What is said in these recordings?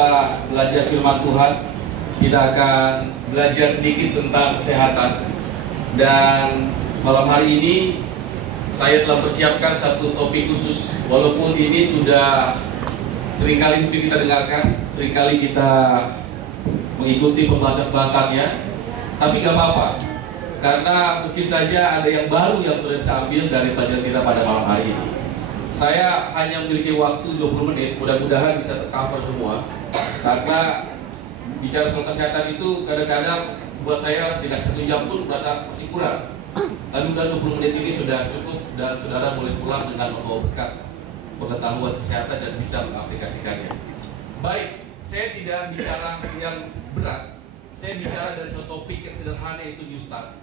bisa belajar firman Tuhan. Kita akan belajar sedikit tentang kesehatan. Dan malam hari ini saya telah persiapkan satu topik khusus. Walaupun ini sudah seringkali kita dengarkan, seringkali kita mengikuti pembahasan-pembahasannya, tapi gak apa-apa, karena mungkin saja ada yang baru yang sudah bisa ambil dari pelajaran kita pada malam hari ini. Saya hanya memiliki waktu 20 menit, mudah-mudahan bisa tercover semua. Karena bicara soal kesehatan itu kadang-kadang buat saya tidak 1 jam pun merasa masih kurang. Lalu 20 menit ini sudah cukup dan saudara boleh pulang dengan membawa berkat pengetahuan kesehatan dan bisa mengaplikasikannya. Baik, saya tidak bicara yang berat. Saya bicara dari suatu topik yang sederhana, yaitu New Start.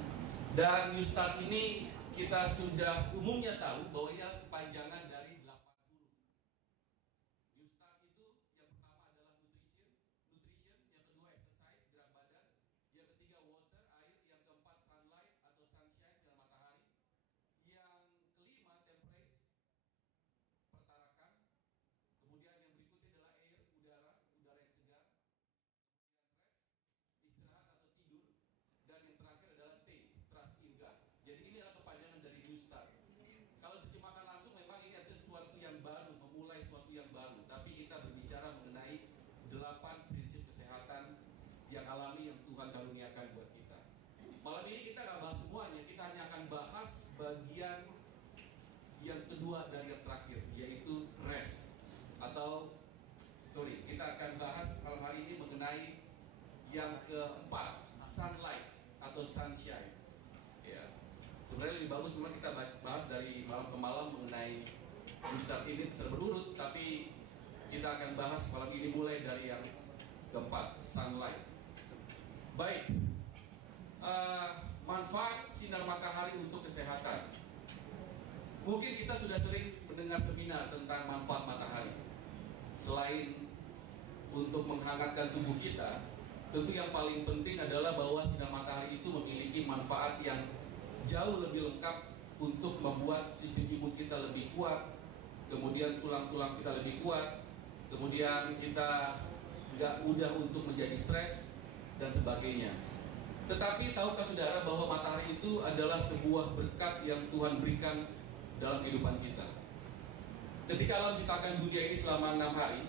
Dan New Start ini kita sudah umumnya tahu bahwa ini adalah kepanjangan dari 8 huruf. New Start itu yang pertama adalah nutrition, yang kedua exercise, gerak badan, yang ketiga water, air, yang keempat sunlight atau sunshine, sinar matahari, yang kelima temperature, pertarakan, kemudian yang berikutnya adalah air, udara yang segar, istirahat atau tidur, dan yang terakhir adalah T, trust in God. Jadi ini adalah kepanjangan dari New Start. Kalau terjemahkan langsung memang ini adalah sesuatu yang baru, memulai sesuatu yang baru. Tapi kita berbicara mengenai 8 prinsip kesehatan yang alami yang Tuhan karuniakan buat kita. Malam ini kita nggak bahas semuanya, kita hanya akan bahas bagian yang kedua dan yang terakhir, yaitu rest. Kita akan bahas malam hari ini mengenai yang keempat, sunlight atau sunshine. Ya. Sebenarnya lebih bagus memang kita bahas dari malam ke malam mengenai New Start ini secara berurut, tapi kita akan bahas malam ini mulai dari yang keempat, sunlight. Baik, manfaat sinar matahari untuk kesehatan. Mungkin kita sudah sering mendengar seminar tentang manfaat matahari. Selain untuk menghangatkan tubuh kita, tentu yang paling penting adalah bahwa sinar matahari itu memiliki manfaat yang jauh lebih lengkap untuk membuat sistem imun kita lebih kuat, kemudian tulang-tulang kita lebih kuat, kemudian kita gak mudah untuk menjadi stres, dan sebagainya. Tetapi tahukah saudara bahwa matahari itu adalah sebuah berkat yang Tuhan berikan dalam kehidupan kita? Ketika Allah menciptakan dunia ini selama 6 hari,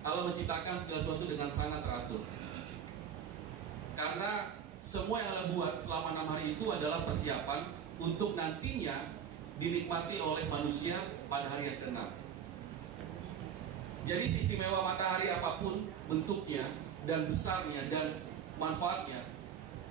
Allah menciptakan segala sesuatu dengan sangat teratur. Karena semua yang Allah buat selama 6 hari itu adalah persiapan untuk nantinya dinikmati oleh manusia pada hari yang ke-6. Jadi istimewa matahari apapun bentuknya dan besarnya dan manfaatnya,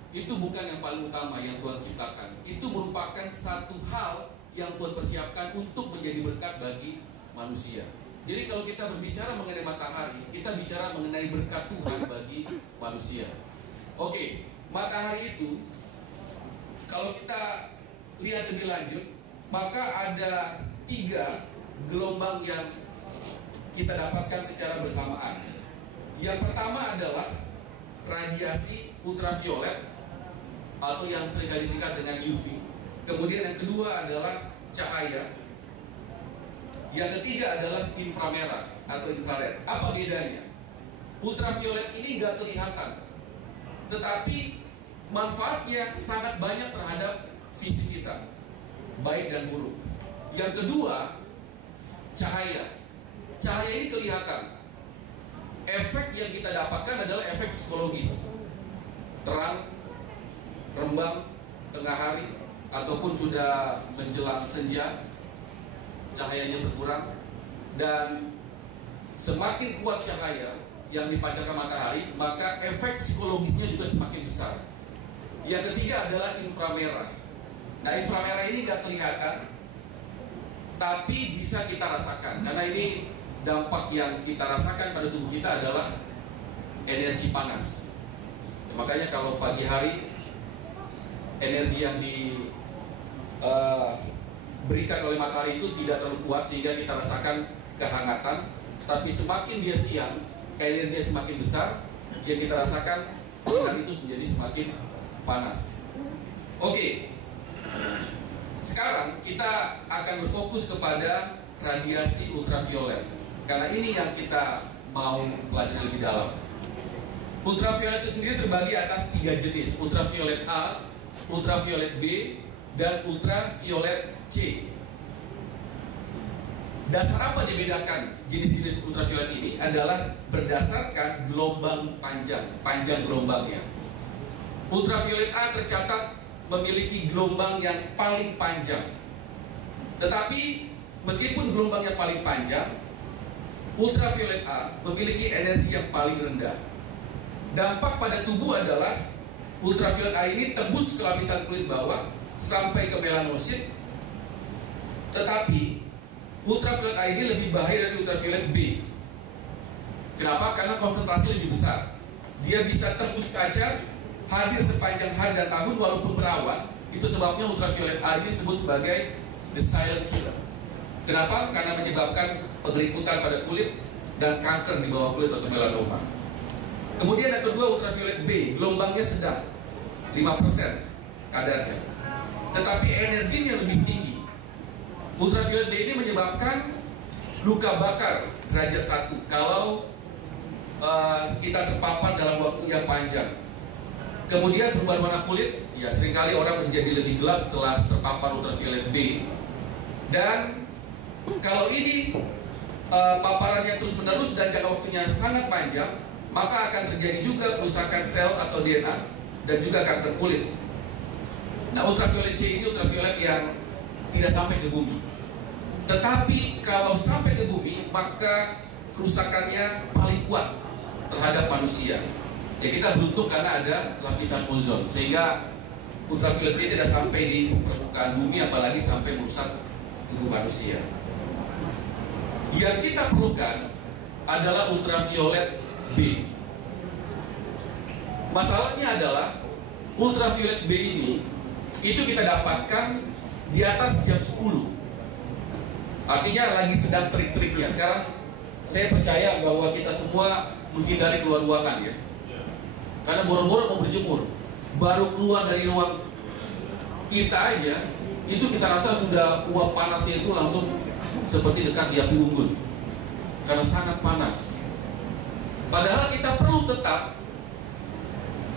itu bukan yang paling utama yang Tuhan ciptakan. Itu merupakan satu hal yang Tuhan persiapkan untuk menjadi berkat bagi manusia. Jadi kalau kita berbicara mengenai matahari, kita bicara mengenai berkat Tuhan bagi manusia. Oke, matahari itu kalau kita lihat lebih lanjut, maka ada 3 gelombang yang kita dapatkan secara bersamaan. Yang pertama adalah radiasi ultraviolet atau yang sering disingkat dengan UV. Kemudian yang kedua adalah cahaya. Yang ketiga adalah inframerah atau infrared. Apa bedanya? Ultraviolet ini gak kelihatan, tetapi manfaatnya sangat banyak terhadap fisik kita, baik dan buruk. Yang kedua, cahaya. Cahaya ini kelihatan. Efek yang kita dapatkan adalah efek psikologis. Terang, rembang, tengah hari, ataupun sudah menjelang senja, cahayanya berkurang. Dan semakin kuat cahaya yang dipancarkan matahari, maka efek psikologisnya juga semakin besar. Yang ketiga adalah inframerah. Nah, inframerah ini gak kelihatan, tapi bisa kita rasakan. Karena ini dampak yang kita rasakan pada tubuh kita adalah energi panas. Makanya kalau pagi hari energi yang diberikan oleh matahari itu tidak terlalu kuat sehingga kita rasakan kehangatan. Tapi semakin dia siang, energi dia semakin besar, yang kita rasakan sinar itu menjadi semakin panas. Oke, sekarang kita akan berfokus kepada radiasi ultraviolet, karena ini yang kita mau pelajari lebih dalam. Ultraviolet itu sendiri terbagi atas 3 jenis: ultraviolet A, ultraviolet B, dan ultraviolet C. Dasar apa dibedakan jenis-jenis ultraviolet ini adalah berdasarkan gelombang panjang gelombangnya. Ultraviolet A tercatat memiliki gelombang yang paling panjang. Tetapi meskipun gelombangnya paling panjang, ultraviolet A memiliki energi yang paling rendah. Dampak pada tubuh adalah ultraviolet A ini tembus ke lapisan kulit bawah sampai ke melanosit. Tetapi ultraviolet A ini lebih bahaya dari ultraviolet B. Kenapa? Karena konsentrasi lebih besar. Dia bisa tembus kaca, hadir sepanjang hari dan tahun walaupun berawan. Itu sebabnya ultraviolet A ini disebut sebagai the silent killer. Kenapa? Karena menyebabkan penglikutan pada kulit dan kanker di bawah kulit atau melanoma. Kemudian yang kedua, ultraviolet B, gelombangnya sedang, 5% kadarnya, tetapi energinya lebih tinggi. Ultraviolet B ini menyebabkan luka bakar derajat 1 kalau kita terpapar dalam waktu yang panjang. Kemudian perubahan warna kulit, ya seringkali orang menjadi lebih gelap setelah terpapar ultraviolet B. Dan kalau ini paparannya terus menerus dan jangka waktunya sangat panjang, maka akan terjadi juga kerusakan sel atau DNA dan juga kanker kulit. Nah, ultraviolet C ini ultraviolet yang tidak sampai ke bumi. Tetapi kalau sampai ke bumi, maka kerusakannya paling kuat terhadap manusia. Ya, kita beruntung karena ada lapisan ozon, sehingga ultraviolet C tidak sampai di permukaan bumi, apalagi sampai merusak tubuh manusia. Yang kita perlukan adalah ultraviolet B. Masalahnya adalah ultraviolet B ini itu kita dapatkan di atas jam 10. Artinya lagi sedang terik-teriknya. Sekarang saya percaya bahwa kita semua menghindari keluar ruangan, ya. Karena boro-boro mau berjemur, baru keluar dari ruang kita aja itu kita rasa sudah uap panasnya itu langsung seperti dekat di api unggun karena sangat panas. Padahal kita perlu tetap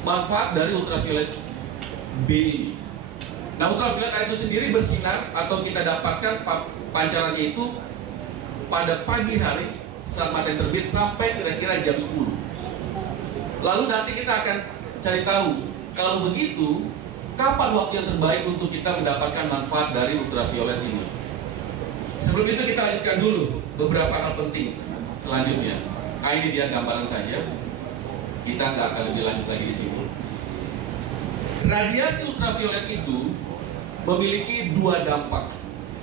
manfaat dari ultraviolet B ini. Nah, ultraviolet A itu sendiri bersinar atau kita dapatkan pancarannya itu pada pagi hari saat matahari terbit sampai kira-kira jam 10. Lalu nanti kita akan cari tahu, kalau begitu kapan waktu yang terbaik untuk kita mendapatkan manfaat dari ultraviolet ini. Sebelum itu kita lanjutkan dulu beberapa hal penting selanjutnya. Nah, ini dia gambaran saja. Kita nggak akan lebih lanjut lagi di sini. Radiasi ultraviolet itu memiliki dua dampak.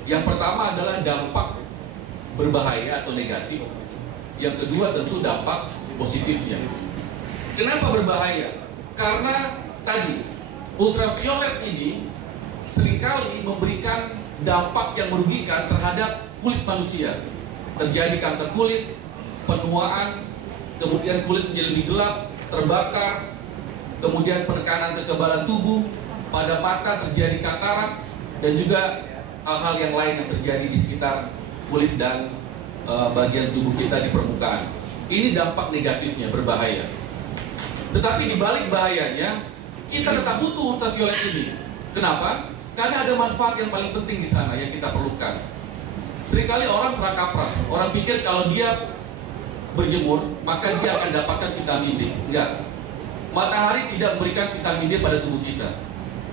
Yang pertama adalah dampak berbahaya atau negatif. Yang kedua tentu dampak positifnya. Kenapa berbahaya? Karena tadi ultraviolet ini seringkali memberikan dampak yang merugikan terhadap kulit manusia. Terjadi kanker kulit, penuaan, kemudian kulit menjadi lebih gelap, terbakar, kemudian penekanan kekebalan tubuh, pada mata terjadi katarak, dan juga hal-hal yang lain yang terjadi di sekitar kulit dan bagian tubuh kita di permukaan. Ini dampak negatifnya, berbahaya. Tetapi di balik bahayanya, kita tetap butuh ultraviolet ini. Kenapa? Karena ada manfaat yang paling penting di sana yang kita perlukan. Seringkali orang salah kaprah. Orang pikir kalau dia berjemur, maka dia akan dapatkan vitamin D. Enggak. Matahari tidak memberikan vitamin D pada tubuh kita.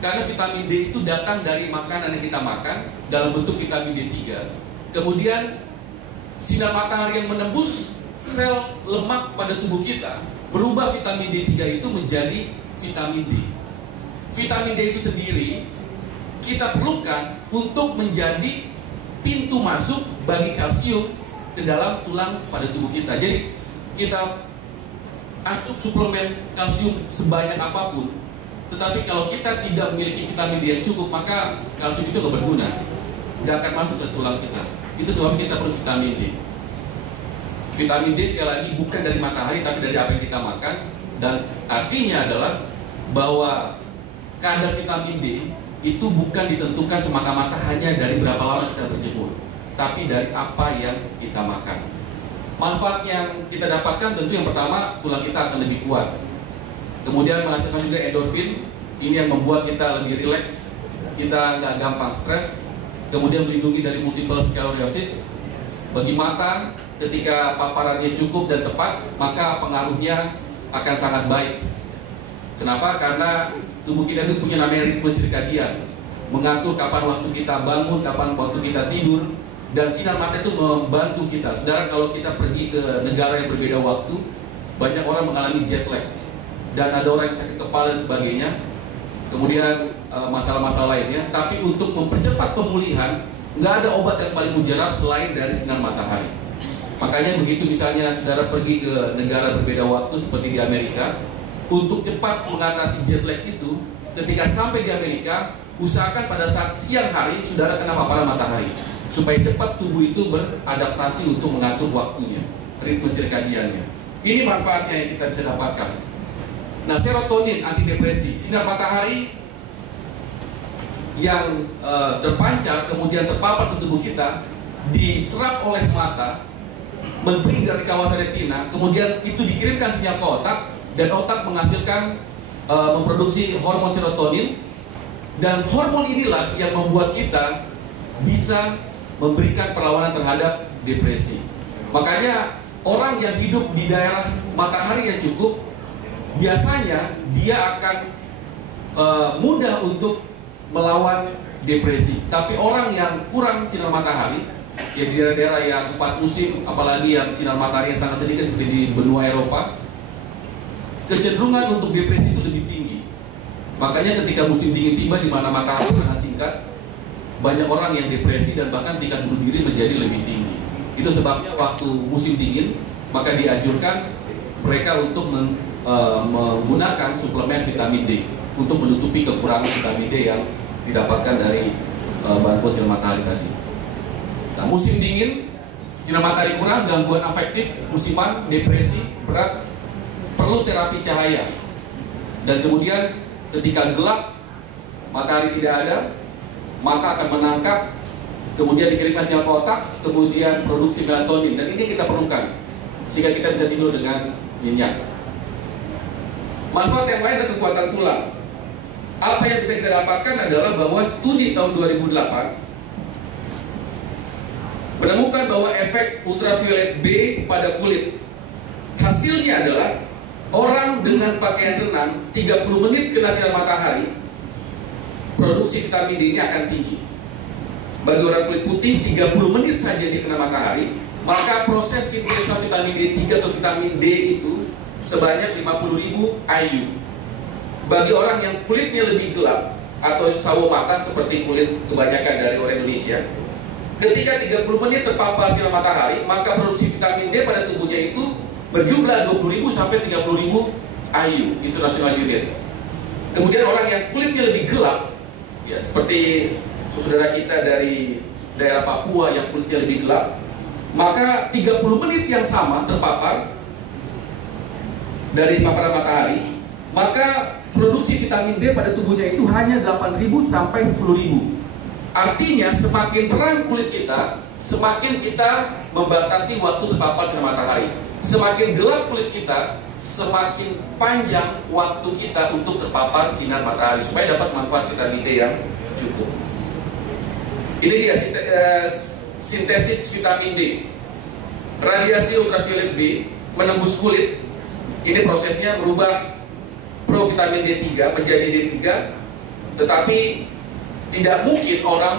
Karena vitamin D itu datang dari makanan yang kita makan dalam bentuk vitamin D3. Kemudian sinar matahari yang menembus sel lemak pada tubuh kita berubah vitamin D3 itu menjadi vitamin D. Vitamin D itu sendiri kita perlukan untuk menjadi pintu masuk bagi kalsium ke dalam tulang pada tubuh kita. Jadi kita asup suplemen kalsium sebanyak apapun, tetapi kalau kita tidak memiliki vitamin D yang cukup, maka kalsium itu tidak berguna, tidak akan masuk ke tulang kita. Itu sebab kita perlu vitamin D. Vitamin D sekali lagi bukan dari matahari, tapi dari apa yang kita makan. Dan artinya adalah bahwa kadar vitamin D itu bukan ditentukan semata-mata hanya dari berapa lama kita berjemur, tapi dari apa yang kita makan. manfaat yang kita dapatkan tentu yang pertama tulang kita akan lebih kuat. Kemudian menghasilkan juga endorfin, ini yang membuat kita lebih rileks, kita nggak gampang stres. Kemudian melindungi dari multiple sclerosis. Bagi mata, ketika paparannya cukup dan tepat, maka pengaruhnya akan sangat baik. Kenapa? Karena tubuh kita itu punya namanya ritme sirkadian, mengatur kapan waktu kita bangun, kapan waktu kita tidur, dan sinar mata itu membantu kita. Saudara, kalau kita pergi ke negara yang berbeda waktu, banyak orang mengalami jet lag, dan ada orang yang sakit kepala dan sebagainya, kemudian masalah-masalah lainnya. Tapi untuk mempercepat pemulihan, nggak ada obat yang paling mujarab selain dari sinar matahari. Makanya begitu misalnya saudara pergi ke negara berbeda waktu seperti di Amerika, untuk cepat mengatasi jet lag itu, ketika sampai di Amerika, usahakan pada saat siang hari saudara kena paparan matahari, supaya cepat tubuh itu beradaptasi untuk mengatur waktunya, ritme sirkadiannya. Ini manfaatnya yang kita bisa dapatkan. Nah, serotonin antidepresi, sinar matahari yang terpancar kemudian terpapar ke tubuh kita, diserap oleh mata, men-trigger dari kawasan retina, kemudian itu dikirimkan sinyal ke otak, dan otak menghasilkan memproduksi hormon serotonin, dan hormon inilah yang membuat kita bisa memberikan perlawanan terhadap depresi. Makanya orang yang hidup di daerah matahari yang cukup, biasanya dia akan mudah untuk melawan depresi. Tapi orang yang kurang sinar matahari, ya di daerah-daerah yang 4 musim, apalagi yang sinar matahari yang sangat sedikit seperti di benua Eropa, kecenderungan untuk depresi itu lebih tinggi. Makanya ketika musim dingin tiba di mana matahari sangat singkat, banyak orang yang depresi dan bahkan tingkat bunuh diri menjadi lebih tinggi. Itu sebabnya waktu musim dingin, maka dianjurkan mereka untuk menggunakan suplemen vitamin D untuk menutupi kekurangan vitamin D yang didapatkan dari bantuan sinar matahari tadi. Nah, musim dingin, sinar matahari kurang, gangguan afektif, musiman, depresi berat, perlu terapi cahaya. Dan kemudian ketika gelap, matahari tidak ada, mata akan menangkap, kemudian dikirimkan sinyal ke otak, kemudian produksi melatonin, dan ini kita perlukan sehingga kita bisa tidur dengan nyenyak. Manfaat yang lain adalah kekuatan tulang. Apa yang bisa kita dapatkan adalah bahwa studi tahun 2008 menemukan bahwa efek ultraviolet B pada kulit, hasilnya adalah orang dengan pakaian renang 30 menit kena sinar matahari, produksi vitamin D-nya akan tinggi. Bagi orang kulit putih 30 menit saja dia kena matahari, maka proses sintesa vitamin D3 atau vitamin D itu sebanyak 50.000 IU. Bagi orang yang kulitnya lebih gelap atau sawo matang seperti kulit kebanyakan dari orang Indonesia, ketika 30 menit terpapar sinar matahari, maka produksi vitamin D pada tubuhnya itu berjumlah 20.000 sampai 30.000 IU, international unit. Kemudian orang yang kulitnya lebih gelap, ya seperti saudara kita dari daerah Papua yang kulitnya lebih gelap, maka 30 menit yang sama terpapar dari paparan matahari, maka produksi vitamin D pada tubuhnya itu hanya 8.000 sampai 10.000. Artinya semakin terang kulit kita, semakin kita membatasi waktu terpapar sinar matahari. Semakin gelap kulit kita, semakin panjang waktu kita untuk terpapar sinar matahari supaya dapat manfaat vitamin D yang cukup. Ini dia sintesis vitamin D. Radiasi ultraviolet B menembus kulit. Ini prosesnya merubah provitamin D3 menjadi D3, tetapi tidak mungkin orang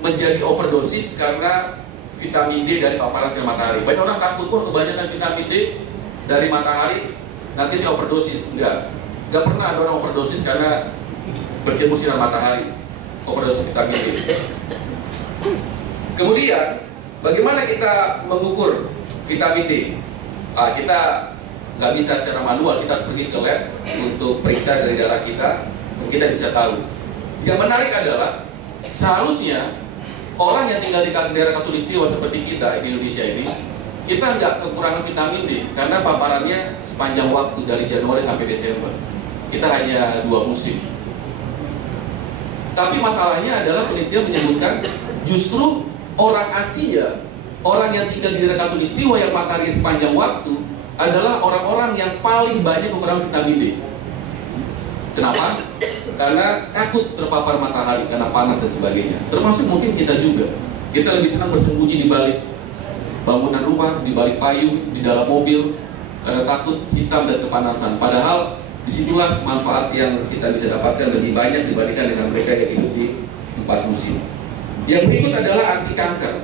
menjadi overdosis karena vitamin D dari paparan sinar matahari. Banyak orang takut, kebanyakan vitamin D dari matahari nanti saya overdosis. Enggak pernah ada orang overdosis karena berjemur sinar matahari, overdosis vitamin D. Kemudian, bagaimana kita mengukur vitamin D? Kita nggak bisa secara manual, kita harus pergi ke lab untuk periksa dari darah kita bisa tahu. Yang menarik adalah seharusnya orang yang tinggal di daerah khatulistiwa seperti kita di Indonesia ini, kita nggak kekurangan vitamin D karena paparannya sepanjang waktu dari Januari sampai Desember. Kita hanya 2 musim. Tapi masalahnya adalah penelitian menyebutkan justru orang Asia orang yang tinggal di daerah Khatulistiwa yang matahari sepanjang waktu adalah orang-orang yang paling banyak kekurangan vitamin D. Kenapa? Karena takut terpapar matahari, karena panas dan sebagainya. Termasuk mungkin kita juga. Kita lebih senang bersembunyi di balik bangunan rumah, di balik payung, di dalam mobil, karena takut hitam dan kepanasan. Padahal disitulah manfaat yang kita bisa dapatkan lebih banyak dibandingkan dengan mereka yang hidup di 4 musim. Yang berikut adalah anti kanker.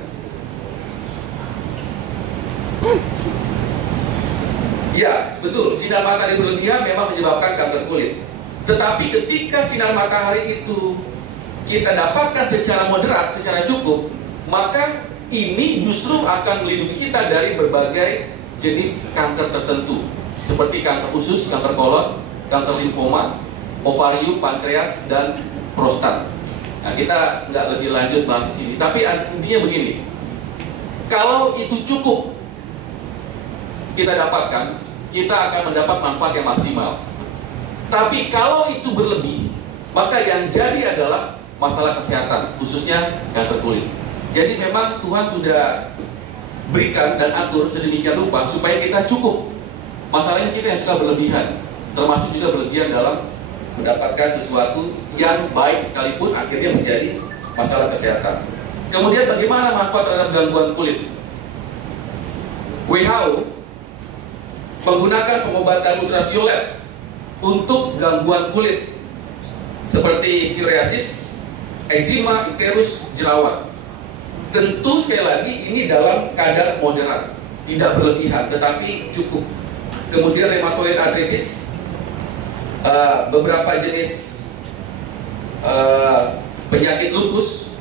Ya, betul, sinar matahari berlebihan memang menyebabkan kanker kulit. Tetapi ketika sinar matahari itu kita dapatkan secara moderat, secara cukup, maka ini justru akan melindungi kita dari berbagai jenis kanker tertentu, seperti kanker usus, kanker kolon, kanker limfoma, ovarium, pankreas, dan prostat. Nah, kita nggak lebih lanjut bahas di sini, tapi intinya begini: kalau itu cukup kita dapatkan, kita akan mendapat manfaat yang maksimal. Tapi kalau itu berlebih, maka yang jadi adalah masalah kesehatan, khususnya kanker kulit. Jadi memang Tuhan sudah berikan dan atur sedemikian rupa supaya kita cukup. Masalahnya kita yang suka berlebihan, termasuk juga berlebihan dalam mendapatkan sesuatu yang baik sekalipun akhirnya menjadi masalah kesehatan. Kemudian bagaimana manfaat terhadap gangguan kulit? WHO menggunakan pengobatan ultraviolet untuk gangguan kulit seperti psoriasis, eczema, icterus, jerawat. Tentu sekali lagi ini dalam kadar moderat, tidak berlebihan, tetapi cukup. Kemudian rheumatoid arthritis, beberapa jenis penyakit lupus,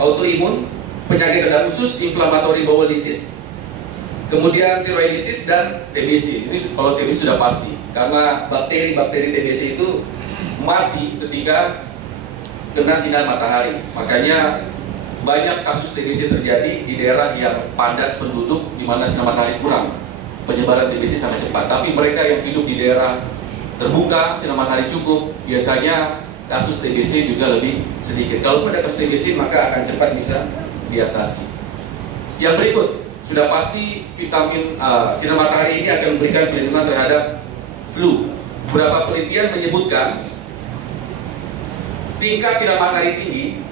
autoimun, penyakit radang usus, inflammatory bowel disease. Kemudian tiroiditis dan TBC. Ini kalau TBC sudah pasti, karena bakteri-bakteri TBC itu mati ketika kena sinar matahari. Makanya banyak kasus TBC terjadi di daerah yang padat penduduk, di mana sinar matahari kurang. Penyebaran TBC sangat cepat. Tapi mereka yang hidup di daerah terbuka, sinar matahari cukup, biasanya kasus TBC juga lebih sedikit. Kalau ada kasus TBC, maka akan cepat bisa diatasi. Yang berikut, sudah pasti vitamin sinar matahari ini akan memberikan perlindungan terhadap flu. Beberapa penelitian menyebutkan tingkat sinar matahari tinggi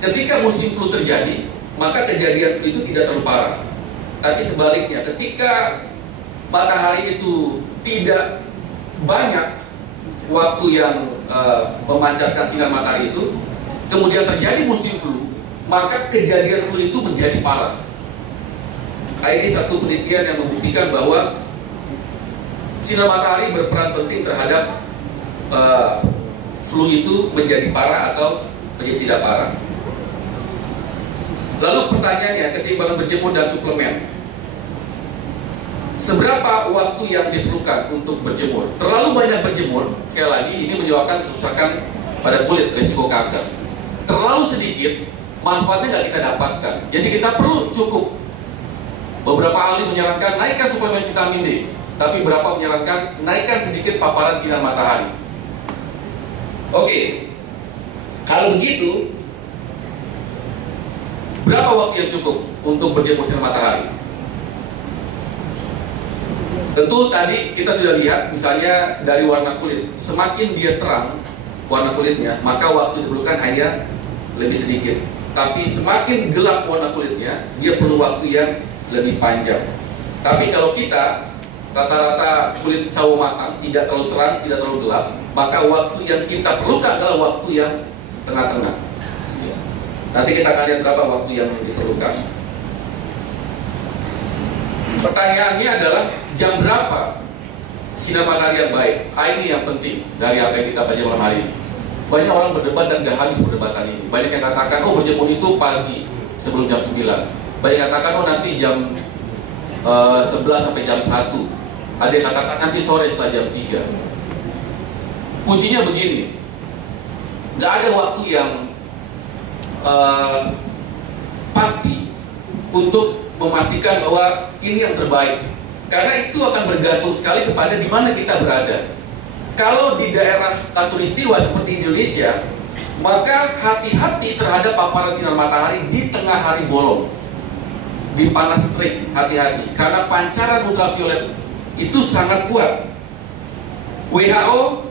ketika musim flu terjadi, maka kejadian flu itu tidak terlalu parah. Tapi sebaliknya, ketika matahari itu tidak banyak waktu yang memancarkan sinar matahari itu, kemudian terjadi musim flu, maka kejadian flu itu menjadi parah. Ini satu penelitian yang membuktikan bahwa sinar matahari berperan penting terhadap flu itu menjadi parah atau menjadi tidak parah. Lalu pertanyaannya, keseimbangan berjemur dan suplemen. Seberapa waktu yang diperlukan untuk berjemur? Terlalu banyak berjemur, sekali lagi ini menyebabkan kerusakan pada kulit, risiko kanker. Terlalu sedikit, manfaatnya nggak kita dapatkan. Jadi kita perlu cukup. Beberapa ahli menyarankan naikkan suplemen vitamin D, tapi beberapa menyarankan naikkan sedikit paparan sinar matahari. Oke, kalau begitu, berapa waktu yang cukup untuk berjemur sinar matahari? Tentu tadi kita sudah lihat, misalnya dari warna kulit, semakin dia terang warna kulitnya, maka waktu diperlukan hanya lebih sedikit. Tapi semakin gelap warna kulitnya, dia perlu waktu yang lebih panjang. Tapi kalau kita rata-rata kulit sawo matang, tidak terlalu terang, tidak terlalu gelap, maka waktu yang kita perlukan adalah waktu yang tengah-tengah. Nanti kita akan lihat berapa waktu yang diperlukan. Pertanyaannya adalah jam berapa sinar matahari yang baik? Ini yang penting dari apa yang kita baca malam hari ini. Banyak orang berdebat dan gak habis perdebatan ini. Banyak yang katakan, oh berjemur itu pagi sebelum jam 9. Banyak yang katakan, oh nanti jam 11 sampai jam 1. Ada yang katakan nanti sore setelah jam 3. Kuncinya begini, gak ada waktu yang pasti untuk memastikan bahwa ini yang terbaik, karena itu akan bergantung sekali kepada di mana kita berada. Kalau di daerah khatulistiwa seperti Indonesia, Maka hati-hati terhadap paparan sinar matahari di tengah hari bolong, di panas terik, hati-hati karena pancaran ultraviolet itu sangat kuat. WHO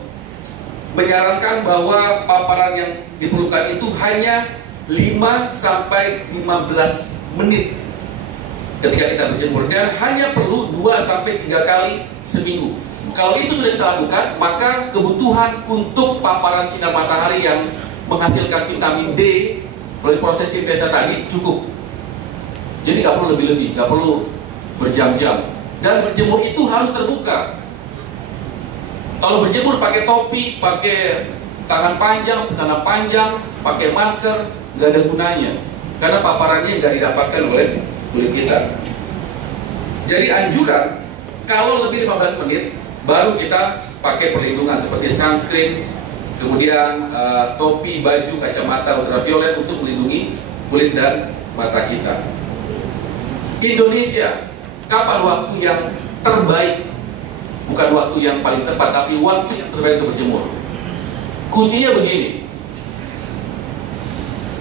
menyarankan bahwa paparan yang diperlukan itu hanya 5 sampai 15 menit ketika kita berjemur, dan hanya perlu 2 sampai 3 kali seminggu. Kalau itu sudah kita lakukan, maka kebutuhan untuk paparan sinar matahari yang menghasilkan vitamin D melalui proses sintesa tadi cukup. Jadi nggak perlu lebih-lebih, nggak perlu berjam-jam. Dan berjemur itu harus terbuka. Kalau berjemur pakai topi, pakai tangan panjang, pakai masker, nggak ada gunanya, karena paparannya nggak didapatkan oleh kulit kita. Jadi anjuran, kalau lebih 15 menit baru kita pakai perlindungan seperti sunscreen, kemudian topi, baju, kacamata ultraviolet untuk melindungi kulit dan mata kita. Indonesia, kapan waktu yang terbaik? Bukan waktu yang paling tepat, tapi waktu yang terbaik untuk berjemur. Kuncinya begini,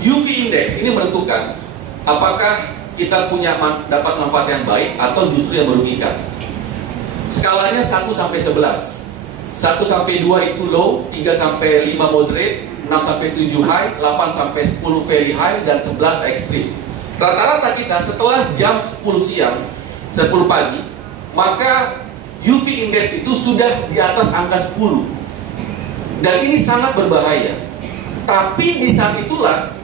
UV index ini menentukan apakah kita punya dapat manfaat yang baik atau justru yang merugikan. Skalanya 1 sampai 11. 1 sampai 2 itu low, 3 sampai 5 moderate, 6 sampai 7 high, 8 sampai 10 very high, dan 11 ekstrim. Rata-rata kita setelah jam 10 siang, 10 pagi, maka UV index itu sudah di atas angka 10. Dan ini sangat berbahaya. Tapi di saat itulah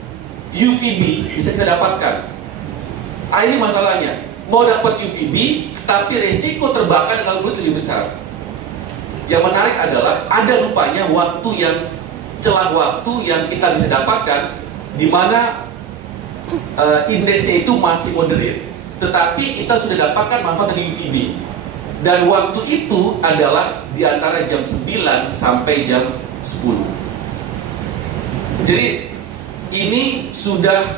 UVB bisa kita dapatkan. Ini masalahnya. Mau dapat UVB, tapi resiko terbakar dengan kulit lebih besar. Yang menarik adalah ada rupanya celah waktu yang kita bisa dapatkan di mana indeksnya itu masih moderate, tetapi kita sudah dapatkan manfaat dari UVB. Dan waktu itu adalah di antara jam 9 sampai jam 10. Jadi ini sudah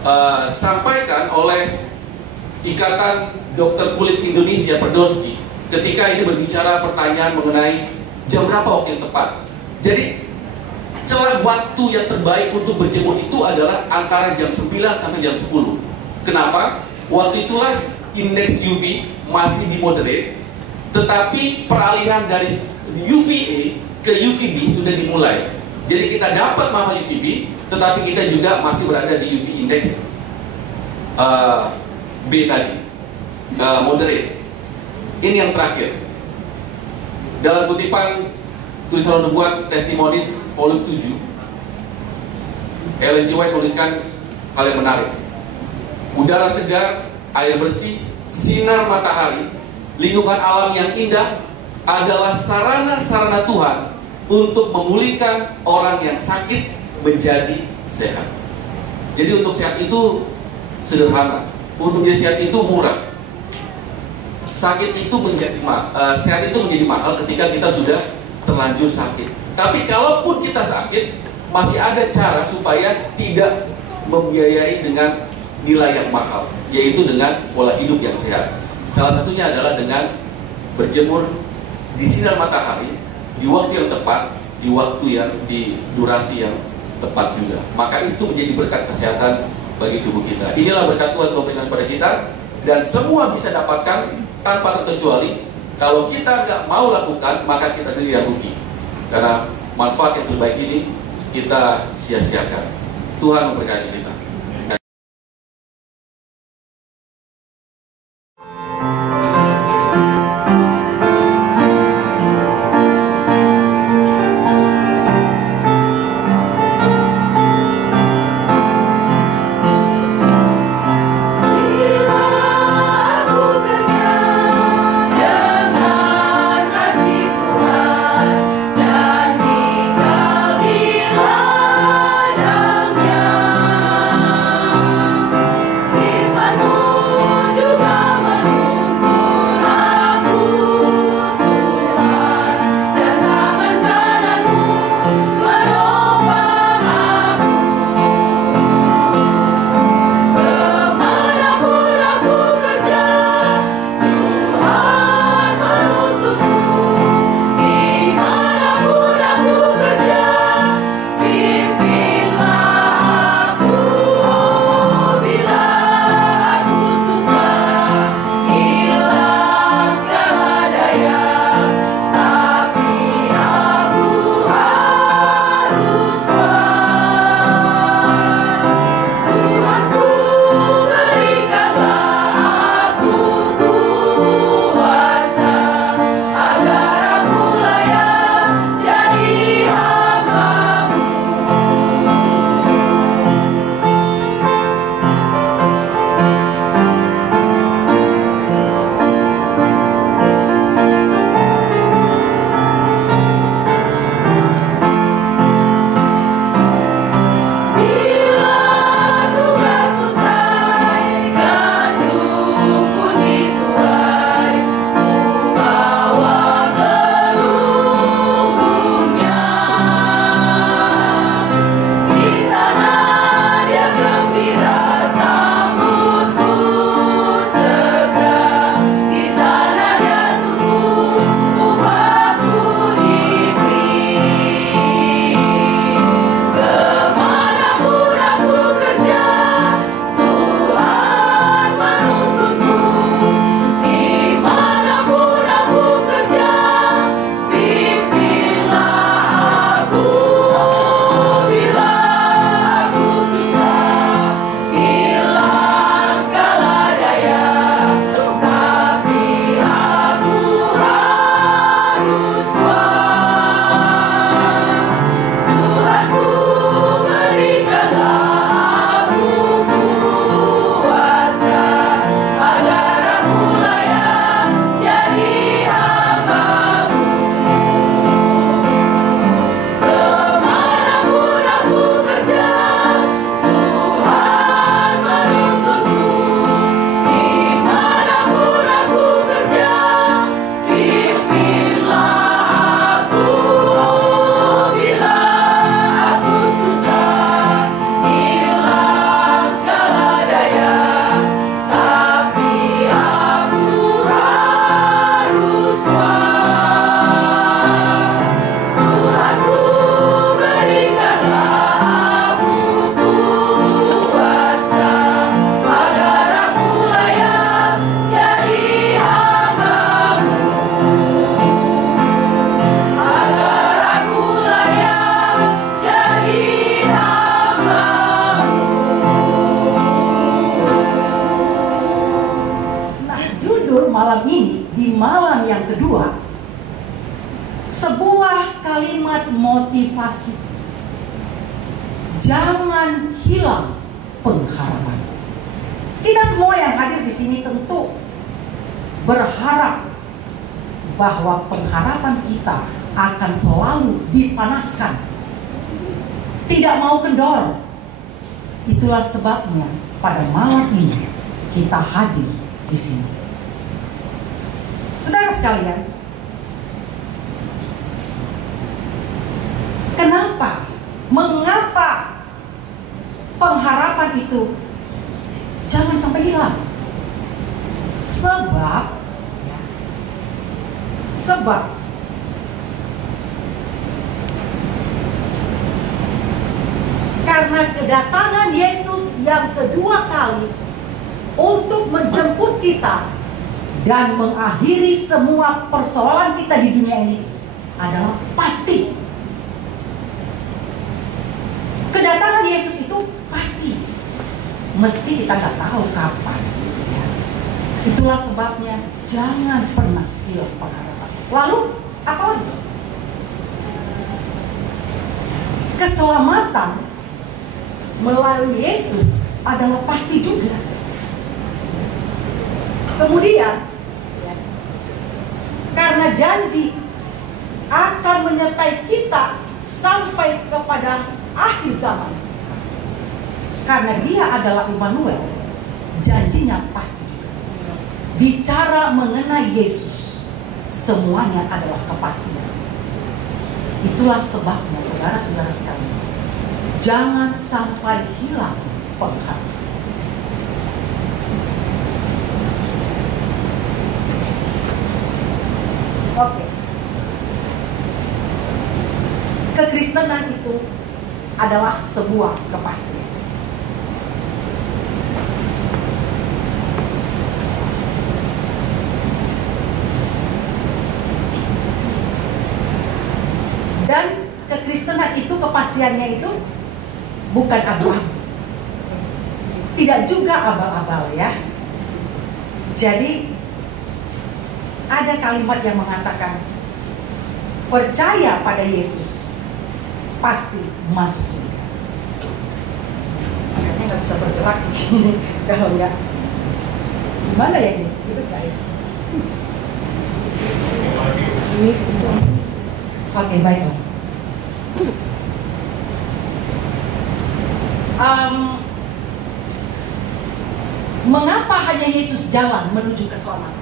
disampaikan oleh Ikatan Dokter Kulit Indonesia, Perdoski, ketika ini berbicara pertanyaan mengenai jam berapa waktu yang tepat. Jadi celah waktu yang terbaik untuk berjemur itu adalah antara jam 9 sampai jam 10. Kenapa? Waktu itulah indeks UV masih di moderate, tetapi peralihan dari UVA ke UVB sudah dimulai. Jadi kita dapat manfaat UVB, tetapi kita juga masih berada di UV index B tadi, moderate. Ini yang terakhir. Dalam kutipan tulisan nubuat Testimonies volume 7, Ellen G. White menuliskan hal yang menarik. Udara segar, air bersih, sinar matahari, lingkungan alam yang indah adalah sarana-sarana Tuhan untuk memulihkan orang yang sakit menjadi sehat. Jadi untuk sehat itu sederhana, untuk menjadi sehat itu murah. Sehat itu menjadi mahal ketika kita sudah terlanjur sakit. Tapi kalaupun kita sakit, masih ada cara supaya tidak membiayai dengan nilai yang mahal, yaitu dengan pola hidup yang sehat. Salah satunya adalah dengan berjemur di sinar matahari di waktu yang tepat, di durasi yang tepat juga. Maka itu menjadi berkat kesehatan bagi tubuh kita. Inilah berkat Tuhan memberikan kepada kita, dan semua bisa dapatkan tanpa terkecuali. Kalau kita nggak mau lakukan, maka kita sendiri yang rugi, karena manfaat yang terbaik ini kita sia-siakan. Tuhan memberkati kita. malam ini, di malam yang kedua, sebuah kalimat motivasi. Jangan hilang pengharapan. Kita semua yang hadir di sini tentu berharap bahwa pengharapan kita akan selalu dipanaskan, tidak mau kendor. Itulah sebabnya pada malam ini kita hadir di sini. Saudara sekalian, kenapa? Mengapa pengharapan itu jangan sampai hilang? Sebab karena kedatangan Yesus yang kedua kali untuk menjemput kita dan mengakhiri semua persoalan kita di dunia ini adalah pasti. Kedatangan Yesus itu pasti. Meski kita nggak tahu kapan. Ya. Itulah sebabnya jangan pernah hilang pengharapan. Lalu apa lagi? Keselamatan melalui Yesus adalah pasti juga. Kemudian, karena janji akan menyertai kita sampai kepada akhir zaman, karena Dia adalah Immanuel, janjinya pasti juga. Bicara mengenai Yesus, semuanya adalah kepastian. Itulah sebabnya saudara-saudara sekalian, jangan sampai hilang pengharapan. Oke. Kekristenan itu adalah sebuah kepastian. Dan kekristenan itu kepastiannya itu bukan abu-abu, tidak juga abal-abal ya. Jadi ada kalimat yang mengatakan percaya pada Yesus pasti masuk surga. Kayaknya nggak bisa bergerak kalau nggak. Gimana ya ini? Itu baik. Oke, baik. Mengapa hanya Yesus jalan menuju keselamatan?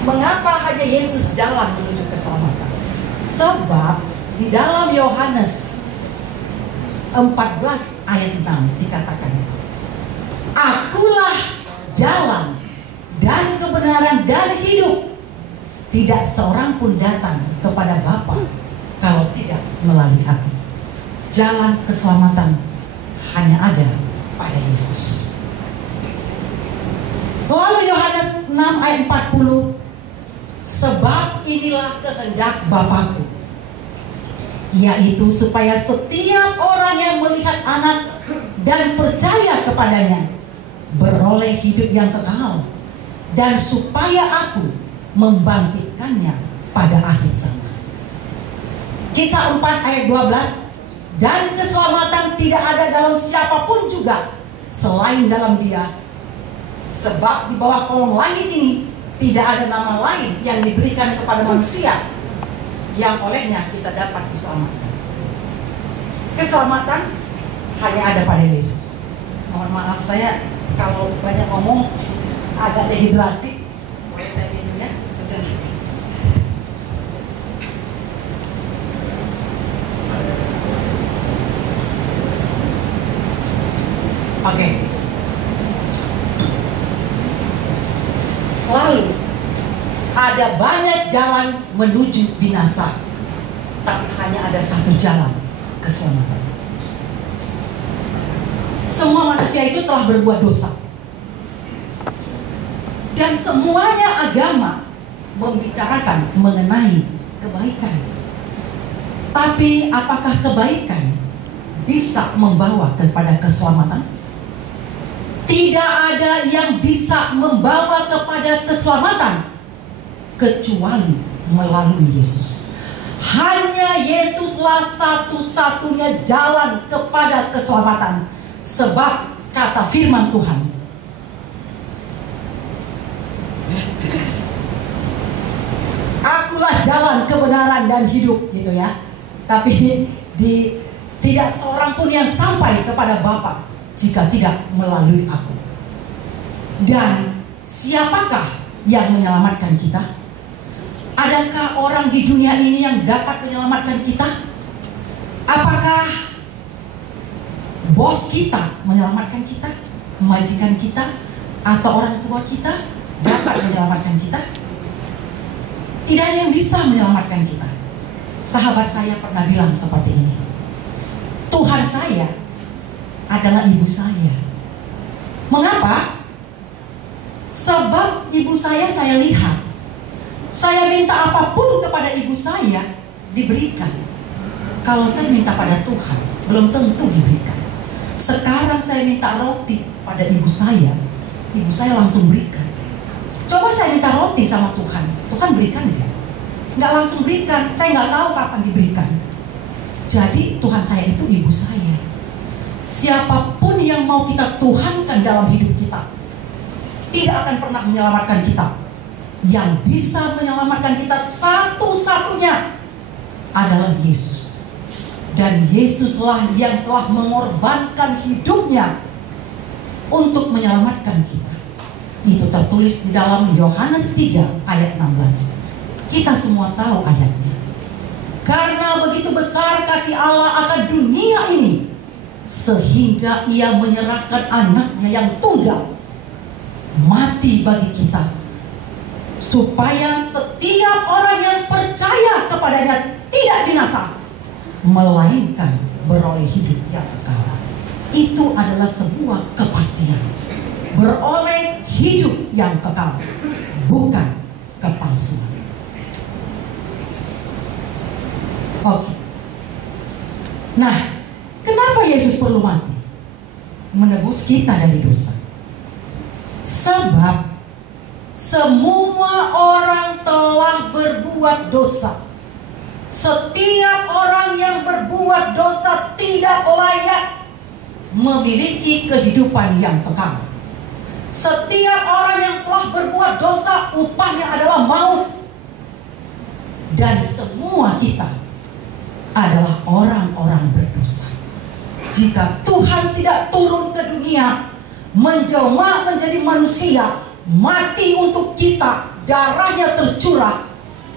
Mengapa hanya Yesus jalan menuju keselamatan? Sebab di dalam Yohanes 14 ayat 6 dikatakan, Akulah jalan dan kebenaran dan hidup. Tidak seorang pun datang kepada Bapa kalau tidak melalui Aku. Jalan keselamatan hanya ada pada Yesus. Lalu Yohanes 6 ayat 40, sebab inilah kehendak Bapa-Ku, yaitu supaya setiap orang yang melihat Anak dan percaya kepadanya beroleh hidup yang kekal, dan supaya Aku membangkitkannya pada akhir zaman. Kisah 4 ayat 12, dan keselamatan tidak ada dalam siapapun juga selain dalam Dia, sebab di bawah kolong langit ini tidak ada nama lain yang diberikan kepada manusia yang olehnya kita dapat diselamatkan. Keselamatan hanya ada pada Yesus. Mohon maaf saya kalau banyak ngomong agak dehidrasi. Boleh saya minum ya sejenak. Oke. Lalu ada banyak jalan menuju binasa, tapi hanya ada satu jalan keselamatan. Semua manusia itu telah berbuat dosa, dan semuanya agama membicarakan mengenai kebaikan. Tapi apakah kebaikan bisa membawa kepada keselamatan? Tidak ada yang bisa membawa kepada keselamatan kecuali melalui Yesus. Hanya Yesuslah satu-satunya jalan kepada keselamatan. Sebab kata firman Tuhan, Akulah jalan, kebenaran, dan hidup, gitu ya. Tapi tidak seorang pun yang sampai kepada Bapa jika tidak melalui aku. Dan siapakah yang menyelamatkan kita? Adakah orang di dunia ini yang dapat menyelamatkan kita? Apakah bos kita menyelamatkan kita? Majikan kita? Atau orang tua kita dapat menyelamatkan kita? Tidak ada yang bisa menyelamatkan kita. Sahabat saya pernah bilang seperti ini, Tuhan saya adalah ibu saya. Mengapa? Sebab ibu saya lihat. Saya minta apapun kepada ibu saya diberikan. Kalau saya minta pada Tuhan, belum tentu diberikan. Sekarang saya minta roti pada ibu saya langsung berikan. Coba saya minta roti sama Tuhan berikan enggak? Enggak langsung berikan. Saya nggak tahu kapan diberikan. Jadi Tuhan saya itu ibu saya. Siapapun yang mau kita tuhankan dalam hidup kita tidak akan pernah menyelamatkan kita. Yang bisa menyelamatkan kita satu-satunya adalah Yesus. Dan Yesuslah yang telah mengorbankan hidupnya untuk menyelamatkan kita. Itu tertulis di dalam Yohanes 3 ayat 16. Kita semua tahu ayatnya. Karena begitu besar kasih Allah akan dunia ini, sehingga ia menyerahkan anaknya yang tunggal mati bagi kita, supaya setiap orang yang percaya kepadanya tidak binasa, melainkan beroleh hidup yang kekal. Itu adalah sebuah kepastian. Beroleh hidup yang kekal, bukan kepalsuan. Oke. Nah, kenapa Yesus perlu mati? Menebus kita dari dosa. Sebab semua orang telah berbuat dosa. Setiap orang yang berbuat dosa tidak layak memiliki kehidupan yang kekal. Setiap orang yang telah berbuat dosa, upahnya adalah maut. Dan semua kita adalah orang-orang berdosa. Jika Tuhan tidak turun ke dunia, menjelma menjadi manusia, mati untuk kita, darahnya tercurah,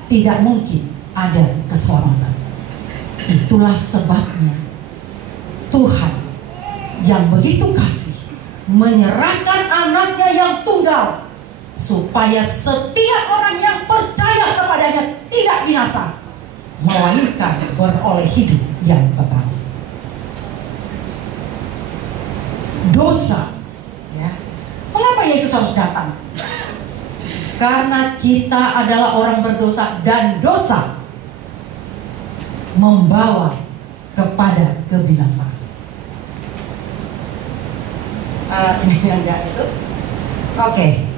tidak mungkin ada keselamatan. Itulah sebabnya Tuhan yang begitu kasih menyerahkan anaknya yang tunggal, supaya setiap orang yang percaya kepadanya tidak binasa, melainkan beroleh hidup yang kekal. Dosa, ya. Mengapa Yesus harus datang? Karena kita adalah orang berdosa, dan dosa membawa kepada kebinasaan. Ini yang enggak itu. Oke.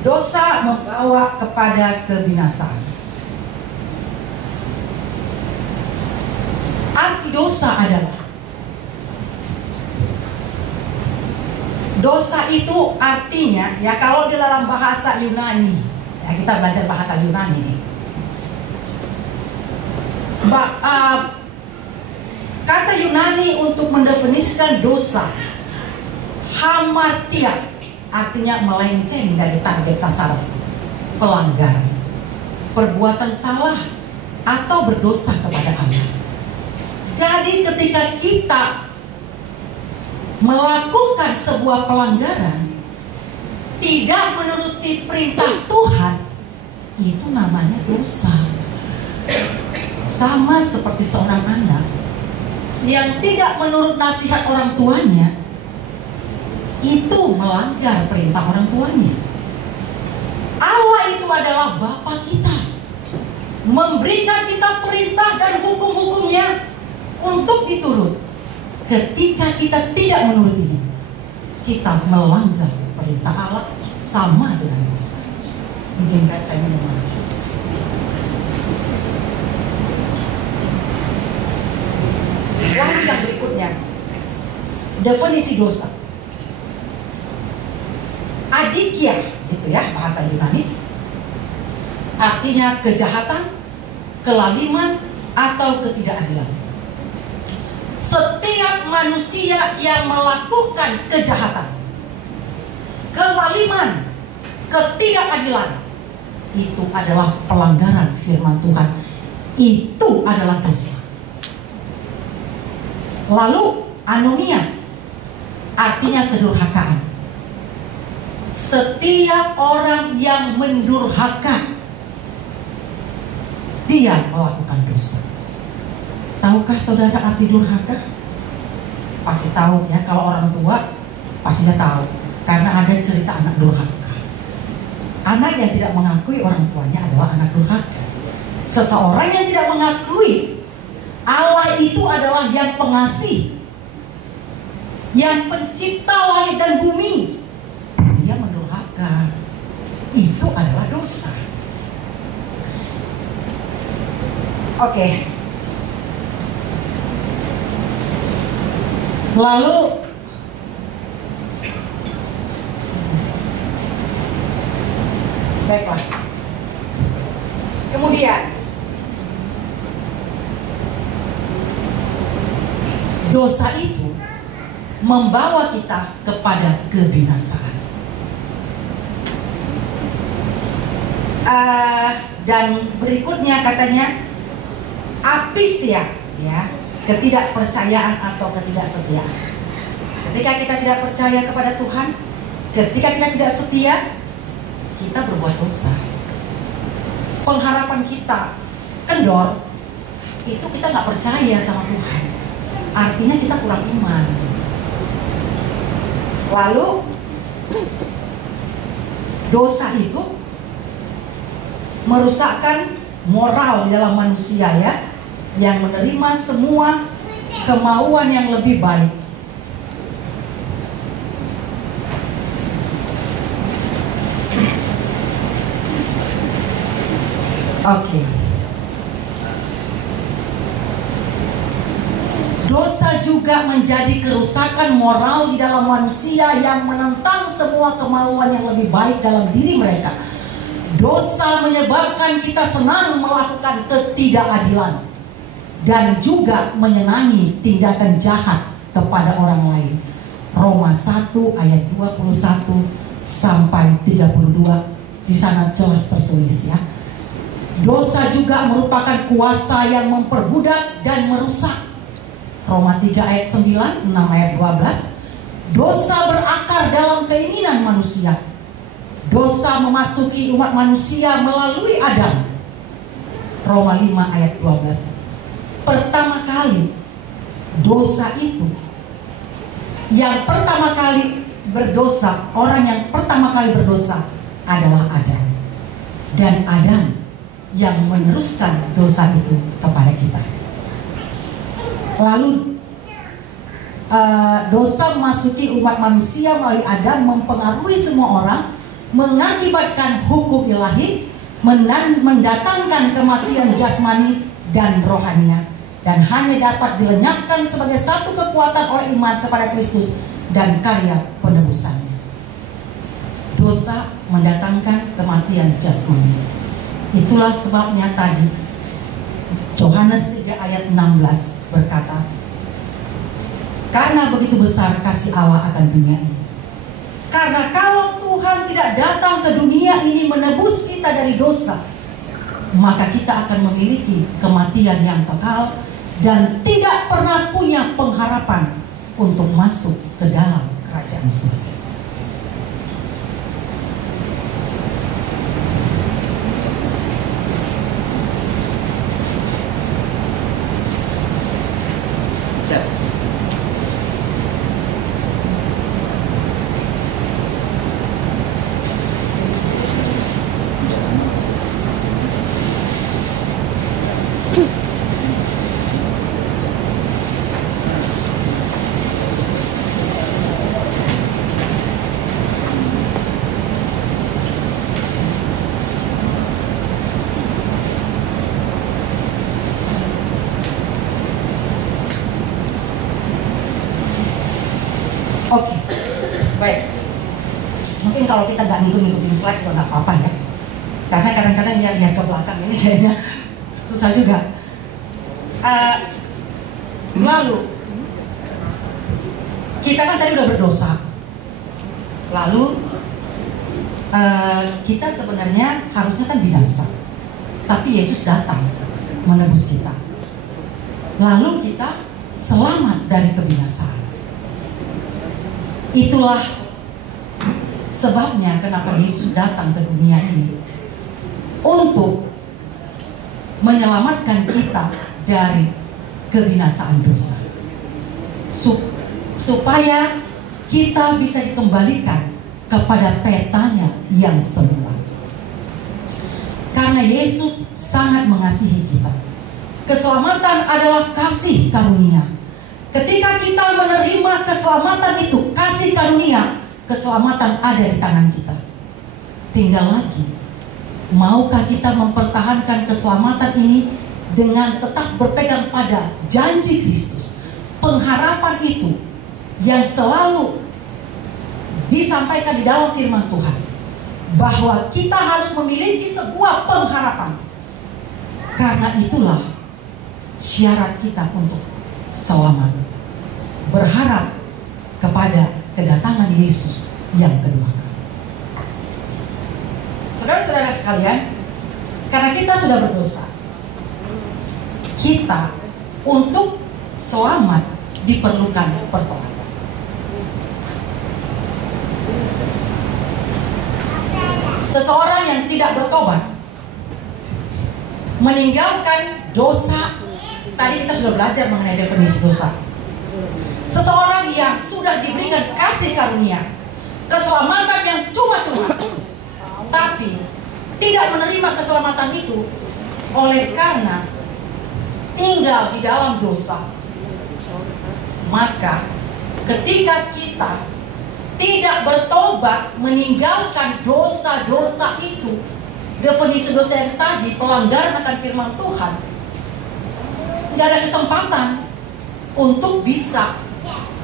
Dosa membawa kepada kebinasaan. Arti dosa adalah, dosa itu artinya, ya kalau di dalam bahasa Yunani, ya kita belajar bahasa Yunani nih. Kata Yunani untuk mendefinisikan dosa, hamartia, artinya melenceng dari target sasaran, pelanggaran, perbuatan salah, atau berdosa kepada Allah. Jadi ketika kita melakukan sebuah pelanggaran, tidak menuruti perintah Tuhan, itu namanya dosa. Sama seperti seorang anak yang tidak menurut nasihat orang tuanya, itu melanggar perintah orang tuanya. Allah itu adalah Bapa kita, memberikan kita perintah dan hukum-hukumnya untuk diturut. ketika kita tidak menurutinya, kita melanggar perintah Allah, sama dengan dosa. Izinkan saya minum. Lalu yang berikutnya, definisi dosa. Adikya, gitu ya bahasa Yunani, artinya kejahatan, kelaliman, atau ketidakadilan. Setiap manusia yang melakukan kejahatan, kelaliman, ketidakadilan, itu adalah pelanggaran firman Tuhan. Itu adalah dosa. Lalu anomia, artinya kedurhakaan. Setiap orang yang mendurhaka, dia melakukan dosa. Tahukah saudara arti durhaka? Pasti tahu ya, kalau orang tua pastinya tahu, karena ada cerita anak durhaka. Anak yang tidak mengakui orang tuanya adalah anak durhaka. Seseorang yang tidak mengakui Allah itu adalah yang pengasih, yang pencipta langit dan bumi, dia mendurhaka. Itu adalah dosa. Oke. Lalu baiklah. Kemudian dosa itu membawa kita kepada kebinasaan. Dan berikutnya katanya apistia, ya, ketidakpercayaan atau ketidaksetiaan. Ketika kita tidak percaya kepada Tuhan, ketika kita tidak setia, kita berbuat dosa. Pengharapan kita kendor, itu kita nggak percaya sama Tuhan. Artinya kita kurang iman. Lalu dosa itu merusakkan moral di dalam manusia, ya, yang menerima semua kemauan yang lebih baik. Oke. Dosa juga menjadi kerusakan moral di dalam manusia yang menentang semua kemauan yang lebih baik dalam diri mereka. Dosa menyebabkan kita senang melakukan ketidakadilan dan juga menyenangi tindakan jahat kepada orang lain. Roma 1 ayat 21 sampai 32, di sana jelas tertulis, ya. Dosa juga merupakan kuasa yang memperbudak dan merusak. Roma 3 ayat 9, 6 ayat 12. Dosa berakar dalam keinginan manusia. Dosa memasuki umat manusia melalui Adam. Roma 5 ayat 12. Pertama kali dosa itu, yang pertama kali berdosa, orang yang pertama kali berdosa adalah Adam. Dan Adam yang meneruskan dosa itu kepada kita. Lalu dosa memasuki umat manusia melalui Adam mempengaruhi semua orang, mengakibatkan hukum ilahi, mendatangkan kematian jasmani dan rohania, dan hanya dapat dilenyapkan sebagai satu kekuatan oleh iman kepada Kristus dan karya penebusannya. Dosa mendatangkan kematian jasmani. Itulah sebabnya tadi Yohanes 3 ayat 16 berkata, karena begitu besar kasih Allah akan dunia ini. Karena kalau Tuhan tidak datang ke dunia ini menebus kita dari dosa, maka kita akan memiliki kematian yang kekal dan tidak pernah punya pengharapan untuk masuk ke dalam kerajaan surga. kalau kita nggak ngikutin slide juga nggak apa-apa ya. Karena kadang-kadang lihat ke belakang ini kayaknya susah juga. Lalu kita kan tadi udah berdosa. Lalu kita sebenarnya harusnya kan binasa, tapi Yesus datang menebus kita. Lalu kita selamat dari kebinasaan. Itulah sebabnya kenapa Yesus datang ke dunia ini, untuk menyelamatkan kita dari kebinasaan dosa, supaya kita bisa dikembalikan kepada petanya yang semula. Karena Yesus sangat mengasihi kita. Keselamatan adalah kasih karunia. Ketika kita menerima keselamatan itu, kasih karunia, keselamatan ada di tangan kita. Tinggal lagi, maukah kita mempertahankan keselamatan ini dengan tetap berpegang pada janji Kristus, pengharapan itu yang selalu disampaikan di dalam firman Tuhan, bahwa kita harus memiliki sebuah pengharapan. Karena itulah syarat kita untuk selamat, berharap kepada kedatangan Yesus yang kedua. Saudara-saudara sekalian, karena kita sudah berdosa, kita untuk selamat diperlukan pertobatan. Seseorang yang tidak bertobat, meninggalkan dosa. Tadi kita sudah belajar mengenai definisi dosa. Seseorang yang sudah diberikan kasih karunia, keselamatan yang cuma-cuma, tapi tidak menerima keselamatan itu oleh karena tinggal di dalam dosa, maka ketika kita tidak bertobat, meninggalkan dosa-dosa itu, definisi dosa yang tadi, pelanggaran akan firman Tuhan, nggak ada kesempatan untuk bisa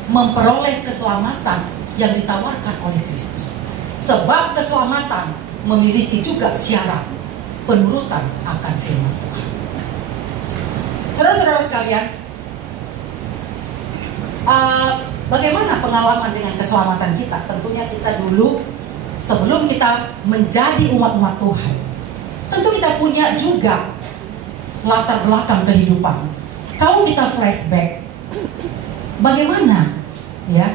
memperoleh keselamatan yang ditawarkan oleh Kristus. Sebab keselamatan memiliki juga syarat penurutan akan firman Tuhan. Saudara-saudara sekalian, bagaimana pengalaman dengan keselamatan kita? Tentunya kita dulu, sebelum kita menjadi umat-umat Tuhan, tentu kita punya juga latar belakang kehidupan. Kalau kita flashback, bagaimana ya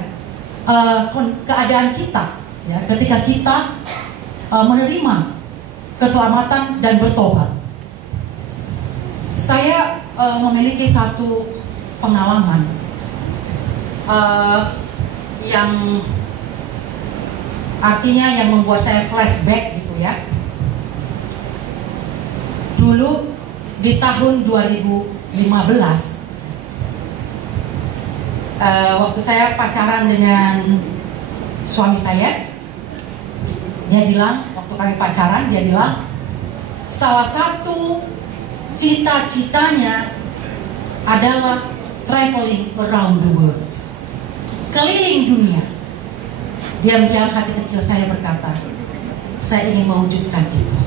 keadaan kita ya ketika kita menerima keselamatan dan bertobat. Saya memiliki satu pengalaman yang artinya yang membuat saya flashback gitu ya. Dulu di tahun 2015, waktu saya pacaran dengan suami saya, dia bilang, waktu kami pacaran, dia bilang salah satu cita-citanya adalah traveling around the world, keliling dunia. Diam-diam hati kecil saya berkata, saya ingin mewujudkan itu.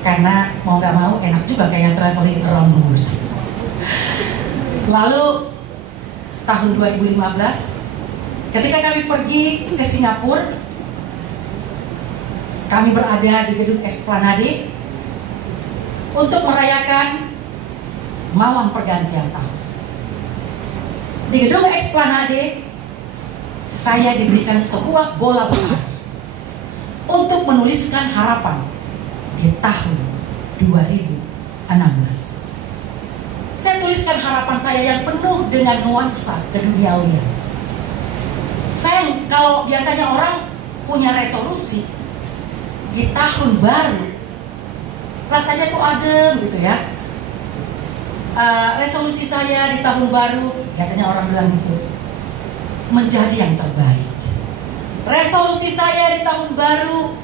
Karena mau gak mau enak juga kayak traveling around the world. Lalu tahun 2015, ketika kami pergi ke Singapura, kami berada di gedung Esplanade untuk merayakan malam pergantian tahun. Di gedung Esplanade, saya diberikan sebuah bola besar untuk menuliskan harapan di tahun 2016. Saya tuliskan harapan saya yang penuh dengan nuansa keduniawian. Saya, kalau biasanya orang punya resolusi di tahun baru, rasanya tuh adem gitu ya. Resolusi saya di tahun baru, biasanya orang bilang gitu, menjadi yang terbaik. Resolusi saya di tahun baru,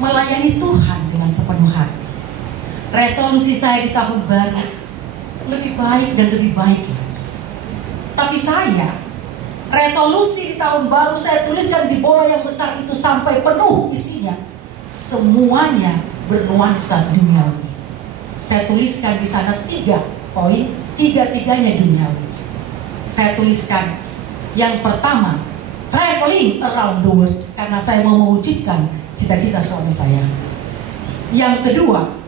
melayani Tuhan dengan sepenuh hati. Resolusi saya di tahun baru, lebih baik dan lebih baik lagi. Tapi saya Resolusi di tahun baru saya tuliskan di bola yang besar itu sampai penuh isinya. Semuanya bernuansa duniawi. Saya tuliskan di sana 3 poin, 3-tiganya duniawi. Saya tuliskan yang pertama, traveling around the world, karena saya mau mewujudkan cita-cita suami saya. Yang kedua,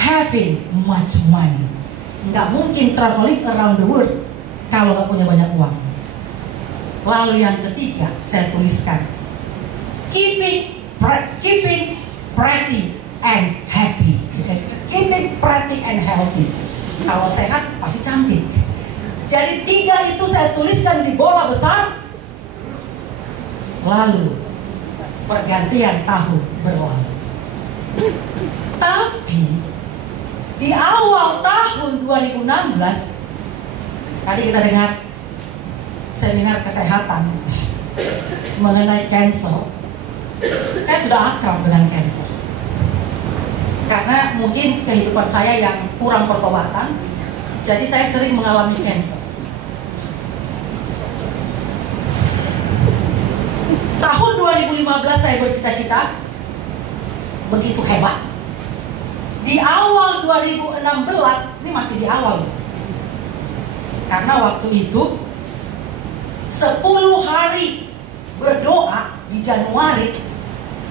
having much money. Nggak mungkin traveling around the world kalau nggak punya banyak uang. Lalu yang ketiga, saya tuliskan keeping pretty and happy. Keeping pretty and healthy. Kalau sehat pasti cantik. Jadi 3 itu saya tuliskan di bola besar. Lalu pergantian tahun berlalu. Tapi di awal tahun 2016, tadi kita dengar seminar kesehatan mengenai cancer. Saya sudah akrab dengan cancer, karena mungkin kehidupan saya yang kurang pertobatan, jadi saya sering mengalami cancer. Tahun 2015 saya bercita-cita begitu hebat. Di awal 2016, ini masih di awal, karena waktu itu 10 hari berdoa di Januari,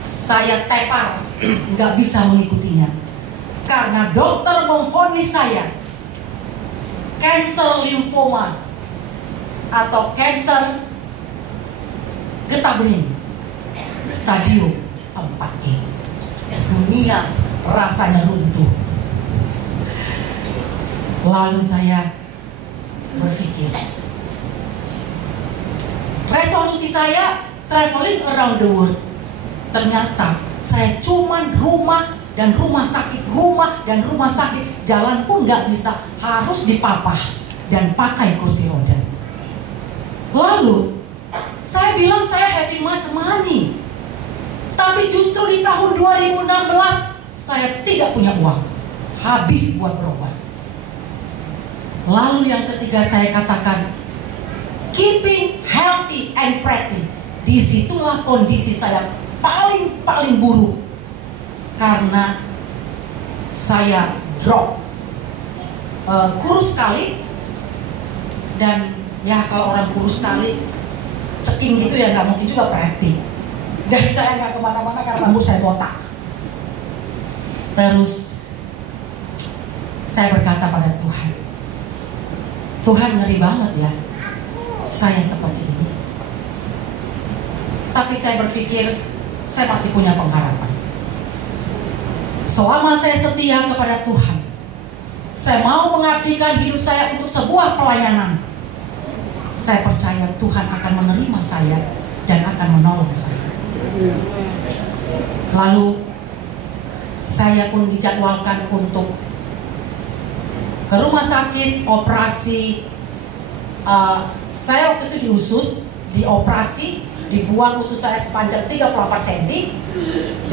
saya tepar, nggak bisa mengikutinya, karena dokter memvonis saya kanker limfoma atau kanker getah bening stadium 4E. Dunia rasanya runtuh. Lalu saya berpikir, resolusi saya traveling around the world. Ternyata saya cuman rumah dan rumah sakit, jalan pun nggak bisa, harus dipapah dan pakai kursi roda. Lalu saya bilang saya having much money, tapi justru di tahun 2016 saya tidak punya uang, habis buat berobat. Lalu yang ketiga saya katakan keeping healthy and pretty. Disitulah kondisi saya paling buruk, karena saya drop, kurus sekali, dan ya kalau orang kurus sekali ceking gitu ya nggak mungkin juga pretty. Dan saya nggak kemana-mana karena rambut saya botak. Terus saya berkata pada Tuhan, Tuhan ngeri banget ya saya seperti ini. Tapi saya berpikir saya masih punya pengharapan. Selama saya setia kepada Tuhan, saya mau mengabdikan hidup saya untuk sebuah pelayanan. Saya percaya Tuhan akan menerima saya dan akan menolong saya. Lalu saya pun dijadwalkan untuk ke rumah sakit operasi. Saya waktu itu dioperasi, dibuang usus saya sepanjang 34 cm,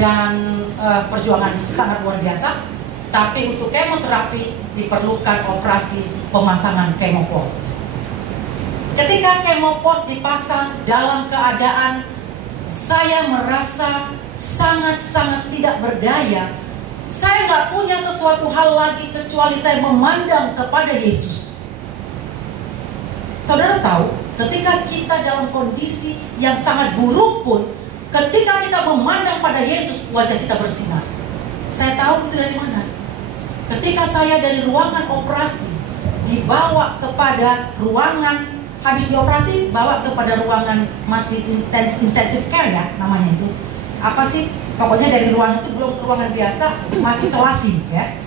dan perjuangan sangat luar biasa. Tapi untuk kemoterapi diperlukan operasi pemasangan kemoport. Ketika kemoport dipasang, dalam keadaan saya merasa sangat-sangat tidak berdaya. Saya nggak punya sesuatu hal lagi kecuali saya memandang kepada Yesus. Saudara tahu, ketika kita dalam kondisi yang sangat buruk pun, ketika kita memandang pada Yesus, wajah kita bersinar. Saya tahu itu dari mana. Ketika saya dari ruangan operasi dibawa kepada ruangan, habis dioperasi bawa kepada ruangan masih intensive care ya namanya itu. Apa sih? Pokoknya dari ruangan itu belum ke ruangan biasa, masih isolasi ya.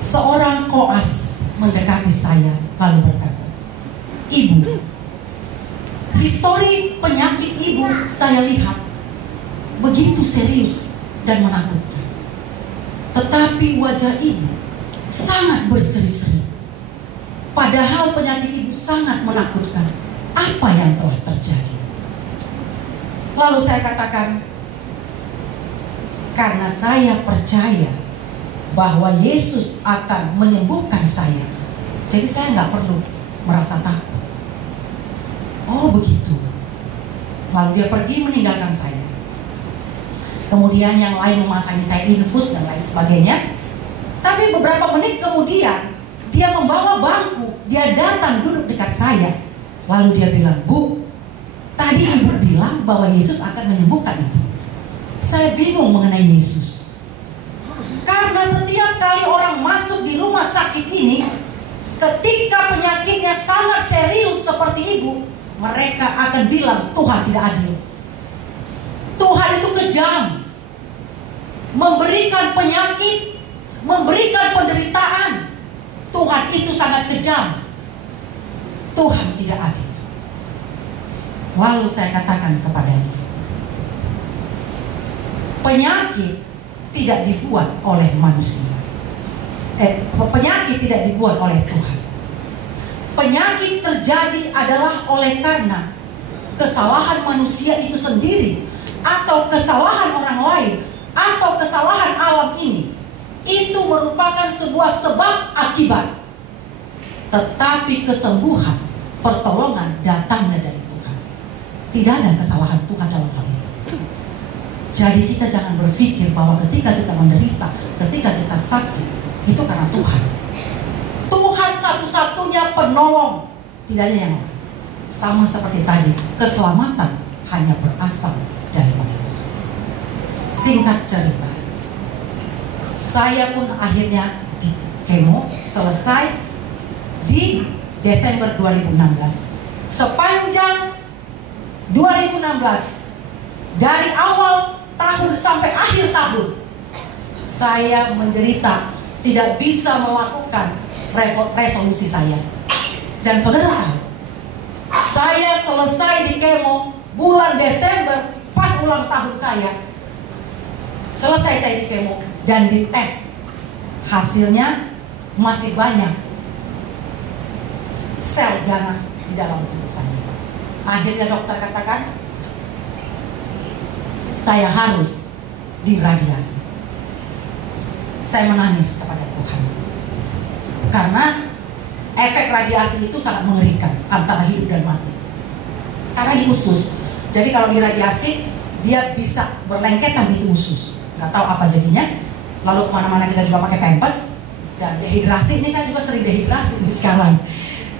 Seorang koas mendekati saya lalu berkata, "Ibu, histori penyakit ibu saya lihat begitu serius dan menakutkan. Tetapi wajah ibu sangat berseri-seri. Padahal penyakit ibu sangat menakutkan. Apa yang telah terjadi?" Lalu saya katakan, karena saya percaya bahwa Yesus akan menyembuhkan saya, jadi saya nggak perlu merasa takut. Oh begitu. Lalu dia pergi meninggalkan saya. Kemudian yang lain memasangi saya infus dan lain sebagainya. Tapi beberapa menit kemudian dia membawa bangku, dia datang duduk dekat saya. Lalu dia bilang, "Bu, tadi ibu bilang bahwa Yesus akan menyembuhkan ibu." Saya bingung mengenai Yesus. Karena setiap kali orang masuk di rumah sakit ini, ketika penyakitnya sangat serius seperti ibu, mereka akan bilang Tuhan tidak adil. Tuhan itu kejam, memberikan penyakit, memberikan penderitaan. Tuhan itu sangat kejam. Tuhan tidak adil. Lalu saya katakan kepadanya, penyakit tidak dibuat oleh manusia. Penyakit tidak dibuat oleh Tuhan. Penyakit terjadi adalah oleh karena kesalahan manusia itu sendiri, atau kesalahan orang lain, atau kesalahan alam ini. Itu merupakan sebuah sebab akibat. Tetapi kesembuhan, pertolongan datangnya dari Tuhan. Tidak ada kesalahan Tuhan dalam hal itu. Jadi kita jangan berpikir bahwa ketika kita menderita, ketika kita sakit, itu karena Tuhan. Tuhan satu-satunya penolong, tidak ada yang lain. Sama seperti tadi, keselamatan hanya berasal daripada Tuhan. Singkat cerita, saya pun akhirnya di kemo selesai di Desember 2016. Sepanjang 2016, dari awal tahun sampai akhir tahun, saya menderita, tidak bisa melakukan resolusi saya. Dan saudara, saya selesai di kemo bulan Desember, pas ulang tahun saya. Selesai saya di kemo dan dites. Hasilnya masih banyak sel ganas di dalam tubuh saya. Akhirnya dokter katakan, saya harus diradiasi. Saya menangis kepada Tuhan. Karena efek radiasi itu sangat mengerikan, antara hidup dan mati. Karena di usus. Jadi kalau diradiasi, dia bisa berlengketan di usus. Gak tahu apa jadinya. Lalu kemana-mana kita juga pakai pampers. Dan dehidrasi, ini saya juga sering dehidrasi nih sekarang.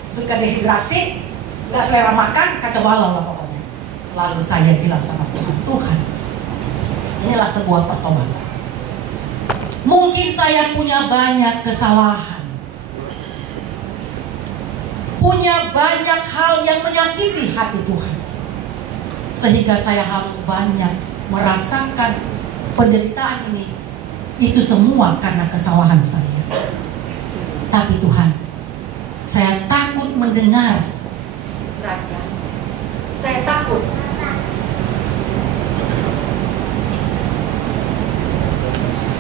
Suka dehidrasi, gak selera makan, kacau balau lah pokoknya. Lalu saya bilang sama Tuhan, Tuhan, inilah sebuah pertobatan. Mungkin saya punya banyak kesalahan, punya banyak hal yang menyakiti hati Tuhan, sehingga saya harus banyak merasakan penderitaan ini. Itu semua karena kesalahan saya. Tapi Tuhan, saya takut mendengar radiasi. Saya takut.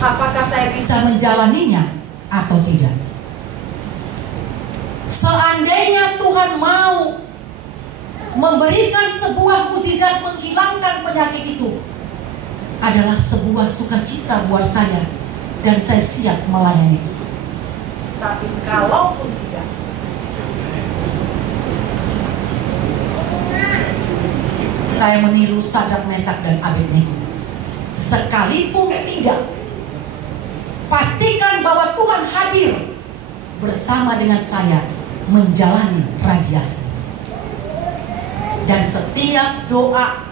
Apakah saya bisa menjalaninya atau tidak? Seandainya Tuhan mau memberikan sebuah mukjizat menghilangkan penyakit itu, adalah sebuah sukacita buat saya, dan saya siap melayani. Tapi kalaupun tidak, saya meniru Sadrak, Mesak, dan Abednego. Sekalipun tidak, pastikan bahwa Tuhan hadir bersama dengan saya menjalani radiasi. Dan setiap doa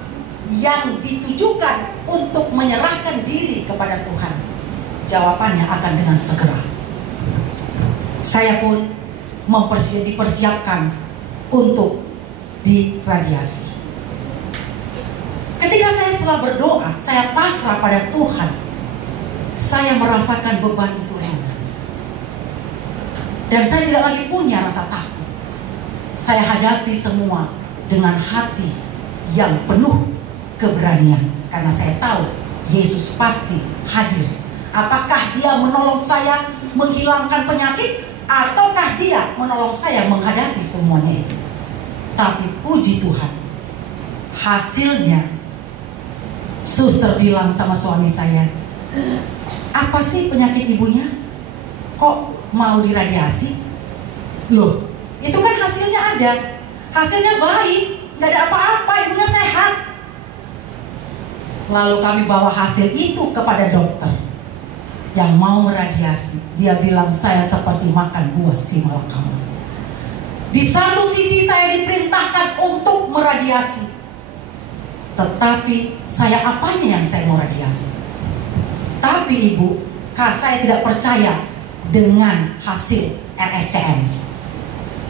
yang ditujukan untuk menyerahkan diri kepada Tuhan, jawabannya akan dengan segera. Saya pun dipersiapkan untuk diradiasi. Ketika saya setelah berdoa, saya pasrah pada Tuhan, saya merasakan beban itu ringan. Dan saya tidak lagi punya rasa takut. Saya hadapi semua dengan hati yang penuh keberanian, karena saya tahu Yesus pasti hadir. Apakah dia menolong saya menghilangkan penyakit, ataukah dia menolong saya menghadapi semuanya itu? Tapi puji Tuhan, hasilnya suster bilang sama suami saya, apa sih penyakit ibunya? Kok mau diradiasi? Loh, Itu kan hasilnya ada. Hasilnya baik, nggak ada apa-apa, ibunya sehat. Lalu kami bawa hasil itu kepada dokter yang mau meradiasi. Dia bilang, saya seperti makan buah si malakama. Di satu sisi saya diperintahkan untuk meradiasi, tetapi saya apanya yang saya mau radiasi? Tapi ibu, saya tidak percaya dengan hasil RSCM.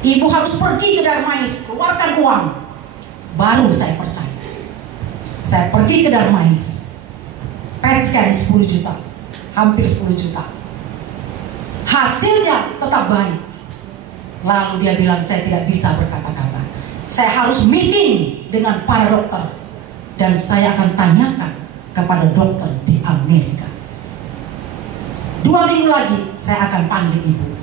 Ibu harus pergi ke Darmais, keluarkan uang, baru saya percaya. Saya pergi ke Darmais, PET scan 10 juta, hampir 10 juta. Hasilnya tetap baik. Lalu dia bilang, saya tidak bisa berkata-kata. Saya harus meeting dengan para dokter. Dan saya akan tanyakan kepada dokter di Amerika. 2 minggu lagi saya akan panggil ibu.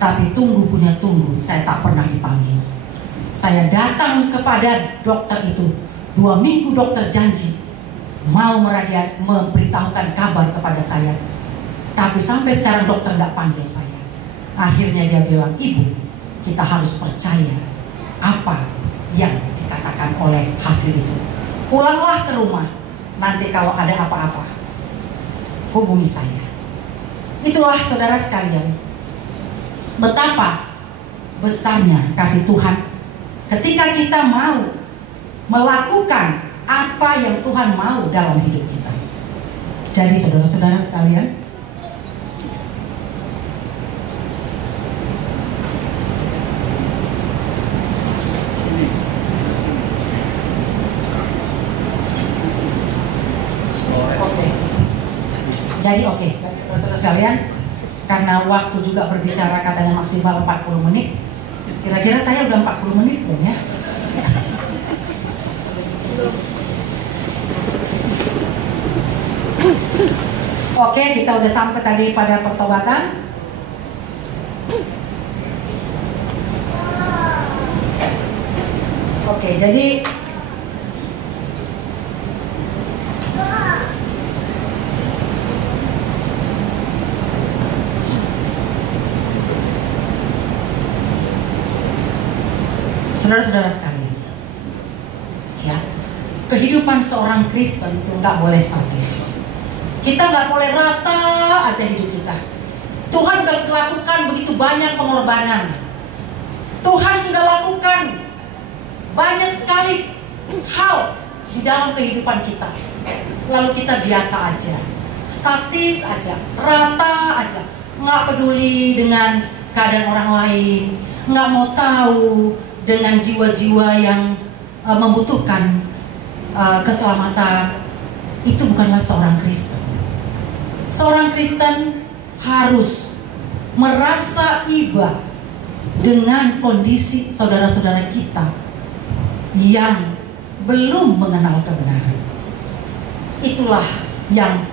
Tapi tunggu punya tunggu, saya tak pernah dipanggil. Saya datang kepada dokter itu. 2 minggu dokter janji mau meradiasi, memberitahukan kabar kepada saya. Tapi sampai sekarang dokter gak panggil saya. Akhirnya dia bilang, ibu, kita harus percaya apa yang dikatakan oleh hasil itu. Pulanglah ke rumah. Nanti kalau ada apa-apa, hubungi saya. Itulah saudara sekalian, betapa besarnya kasih Tuhan ketika kita mau melakukan apa yang Tuhan mau dalam hidup kita. Jadi saudara-saudara sekalian, jadi oke, saudara sekalian, karena waktu juga berbicara katanya maksimal 40 menit. Kira-kira saya udah 40 menit belum ya? Oke, kita udah sampai tadi pada pertobatan. Oke, jadi saudara-saudara sekalian, ya, kehidupan seorang Kristen itu nggak boleh statis. Kita nggak boleh rata aja hidup kita. Tuhan sudah lakukan begitu banyak pengorbanan. Tuhan sudah lakukan banyak sekali hal di dalam kehidupan kita. Lalu kita biasa aja, statis aja, rata aja, nggak peduli dengan keadaan orang lain, nggak mau tahu dengan jiwa-jiwa yang membutuhkan keselamatan. Itu bukanlah seorang Kristen. Seorang Kristen harus merasa iba dengan kondisi saudara-saudara kita yang belum mengenal kebenaran. Itulah yang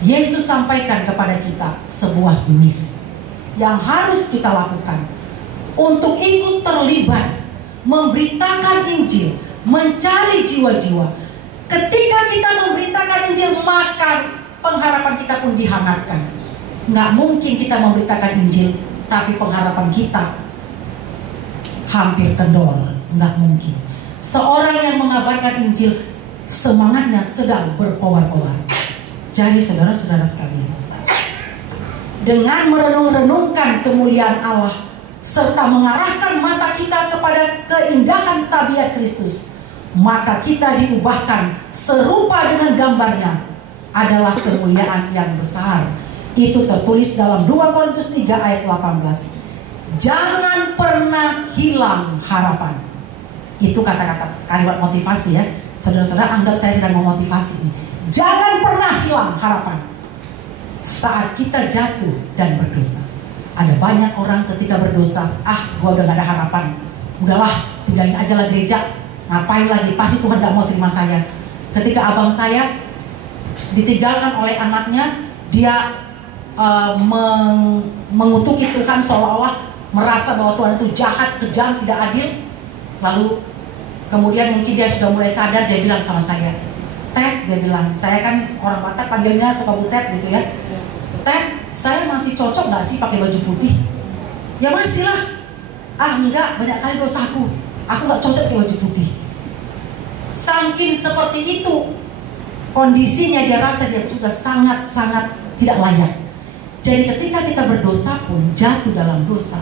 Yesus sampaikan kepada kita, sebuah misi yang harus kita lakukan untuk ikut terlibat memberitakan Injil, mencari jiwa-jiwa. Ketika kita memberitakan Injil, maka pengharapan kita pun dihangatkan. Nggak mungkin kita memberitakan Injil tapi pengharapan kita hampir kendor. Nggak mungkin. Seorang yang mengabarkan Injil, semangatnya sedang berkobar-kobar. Jadi saudara-saudara sekalian, dengan merenung-renungkan kemuliaan Allah serta mengarahkan mata kita kepada keindahan tabiat Kristus, maka kita diubahkan serupa dengan gambarnya, adalah kemuliaan yang besar. Itu tertulis dalam 2 Korintus 3 ayat 18. Jangan pernah hilang harapan. Itu kata-kata kalimat motivasi ya. Saudara-saudara, anggap saya sedang memotivasi. Jangan pernah hilang harapan saat kita jatuh dan berdosa. Ada banyak orang ketika berdosa, gua udah gak ada harapan, udahlah tinggalin aja lah gereja, ngapain lagi, pasti Tuhan gak mau terima saya. Ketika abang saya ditinggalkan oleh anaknya, dia mengutuki Tuhan, seolah-olah merasa bahwa Tuhan itu jahat, kejam, tidak adil. Lalu kemudian mungkin dia sudah mulai sadar, dia bilang sama saya, Teh, dia bilang, saya kan orang Batak panggilnya suka butet gitu ya, Teh, saya masih cocok gak sih pakai baju putih? Ya masih lah. enggak, banyak kali dosaku, aku nggak cocok pakai baju putih. Saking seperti itu kondisinya, dia rasa dia sudah sangat-sangat tidak layak. Jadi ketika kita berdosa pun, jatuh dalam dosa,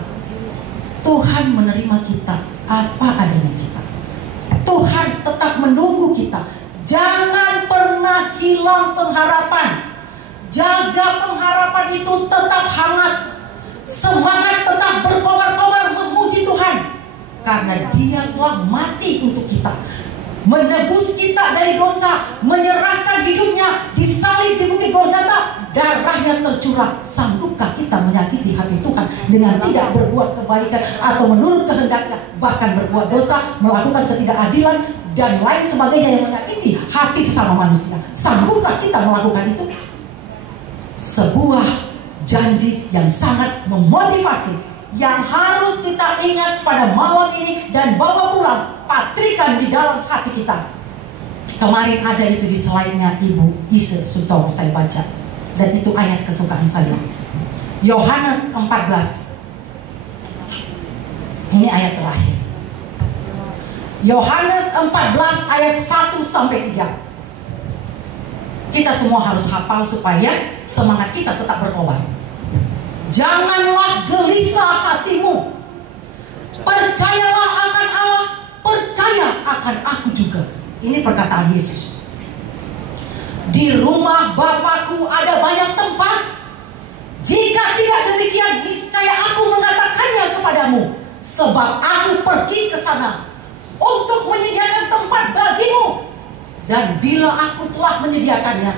Tuhan menerima kita apa adanya kita. Tuhan tetap menunggu kita. Jangan pernah hilang pengharapan. Jaga pengharapan itu tetap hangat. Semangat tetap berkobar-kobar memuji Tuhan. Karena Dia telah mati untuk kita, menebus kita dari dosa, menyerahkan hidupnya, disalib di bukit Golgota, darahnya tercurah. Sanggupkah kita menyakiti hati Tuhan dengan tidak berbuat kebaikan atau menurut kehendaknya, bahkan berbuat dosa, melakukan ketidakadilan dan lain sebagainya yang menyakiti hati sesama manusia? Sanggupkah kita melakukan itu? Sebuah janji yang sangat memotivasi, yang harus kita ingat pada malam ini dan bawa pulang, patrikan di dalam hati kita. Kemarin ada itu di slide-nya Ibu Ise Sutomo saya baca, dan itu ayat kesukaan saya. Yohanes 14. Ini ayat terakhir. Yohanes 14 ayat 1-3. Kita semua harus hafal supaya semangat kita tetap berkobar. Janganlah gelisah hatimu. Percayalah akan Allah, percaya akan aku juga. Ini perkataan Yesus. Di rumah Bapakku ada banyak tempat. Jika tidak demikian, niscaya aku mengatakannya kepadamu. Sebab aku pergi ke sana untuk menyediakan tempat bagimu. Dan bila aku telah menyediakannya,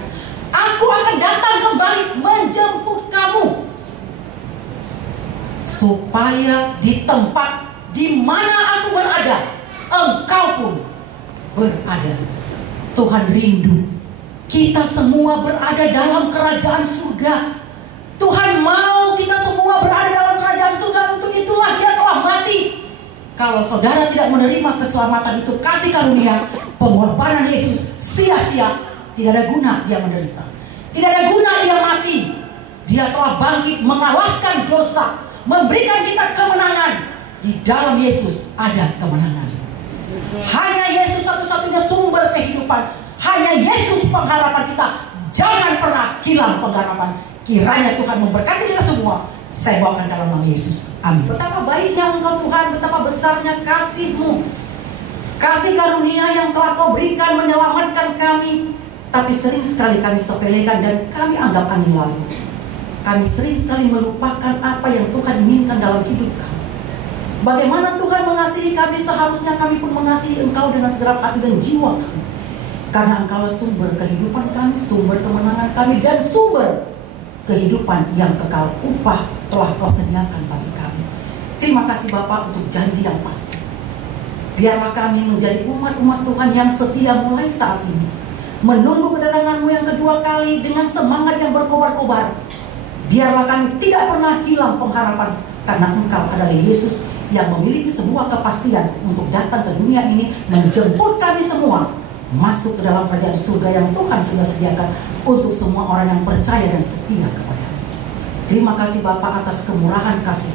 aku akan datang kembali menjemput kamu, supaya di tempat di mana aku berada, engkau pun berada. Tuhan rindu kita semua berada dalam kerajaan surga. Tuhan mau kita semua berada dalam kerajaan surga. Untuk itulah Dia telah mati. Kalau saudara tidak menerima keselamatan itu, kasih karunia, pengorbanan Yesus sia-sia, tidak ada guna Dia menderita, tidak ada guna Dia mati. Dia telah bangkit mengalahkan dosa, memberikan kita kemenangan. Di dalam Yesus ada kemenangan. Hanya Yesus satu-satunya sumber kehidupan. Hanya Yesus pengharapan kita. Jangan pernah hilang pengharapan. Kiranya Tuhan memberkati kita semua. Saya bawakan dalam nama Yesus. Amin. Betapa baiknya Engkau Tuhan, betapa besarnya kasih-Mu, kasih karunia yang telah Kau berikan menyelamatkan kami. Tapi sering sekali kami sepelekan dan kami anggap angin lalu. Kami sering sekali melupakan apa yang Tuhan inginkan dalam hidup kami. Bagaimana Tuhan mengasihi kami, seharusnya kami pun mengasihi Engkau dengan segenap hati dan jiwa kami. Karena Engkau sumber kehidupan kami, sumber kemenangan kami, dan sumber kehidupan yang kekal. Upah telah Kau sediakan bagi kami. Terima kasih Bapa untuk janji yang pasti. Biarlah kami menjadi umat-umat Tuhan yang setia mulai saat ini, menunggu kedatangan-Mu yang kedua kali dengan semangat yang berkobar-kobar. Biarlah kami tidak pernah hilang pengharapan, karena Engkau adalah Yesus yang memiliki sebuah kepastian untuk datang ke dunia ini, menjemput kami semua masuk ke dalam kerajaan surga yang Tuhan sudah sediakan untuk semua orang yang percaya dan setia kepada-Mu. Terima kasih Bapa atas kemurahan kasih.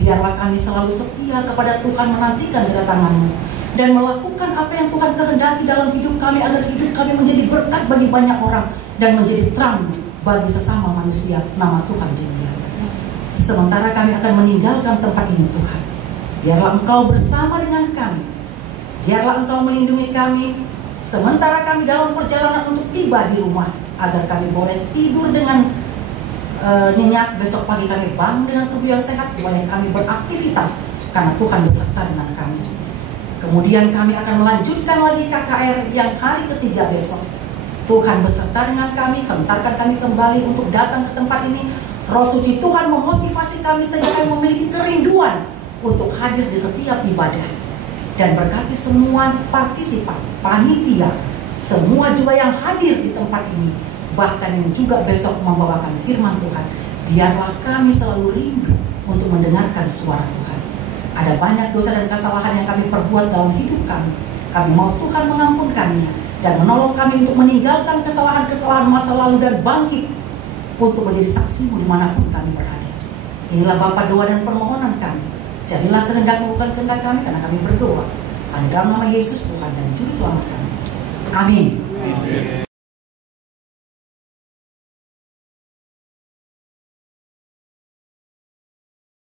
Biarlah kami selalu setia kepada Tuhan, menantikan kedatangan-Mu dan melakukan apa yang Tuhan kehendaki dalam hidup kami, agar hidup kami menjadi berkat bagi banyak orang dan menjadi terang bagi sesama manusia. Nama Tuhan dimuliakan. Sementara kami akan meninggalkan tempat ini Tuhan, biarlah Engkau bersama dengan kami. Biarlah Engkau melindungi kami sementara kami dalam perjalanan untuk tiba di rumah, agar kami boleh tidur dengan nyenyak. Besok pagi kami bangun dengan tubuh yang sehat, boleh kami beraktivitas karena Tuhan beserta dengan kami. Kemudian kami akan melanjutkan lagi KKR yang hari ketiga besok. Tuhan beserta dengan kami, hentarkan kami kembali untuk datang ke tempat ini. Roh Suci Tuhan memotivasi kami sehingga kami memiliki kerinduan untuk hadir di setiap ibadah. Dan berkati semua partisipan, panitia, semua juga yang hadir di tempat ini, bahkan yang juga besok membawakan firman Tuhan. Biarlah kami selalu rindu untuk mendengarkan suara Tuhan. Ada banyak dosa dan kesalahan yang kami perbuat dalam hidup kami. Kami mau Tuhan mengampunkannya dan menolong kami untuk meninggalkan kesalahan-kesalahan masa lalu dan bangkit untuk menjadi saksi-Mu dimanapun kami berada. Inilah Bapa doa dan permohonan kami. Jadilah kehendak-Mu bukan kehendak kami, karena kami berdoa. Dalam nama Yesus Tuhan dan Juru Selamat kami. Amin. Amin.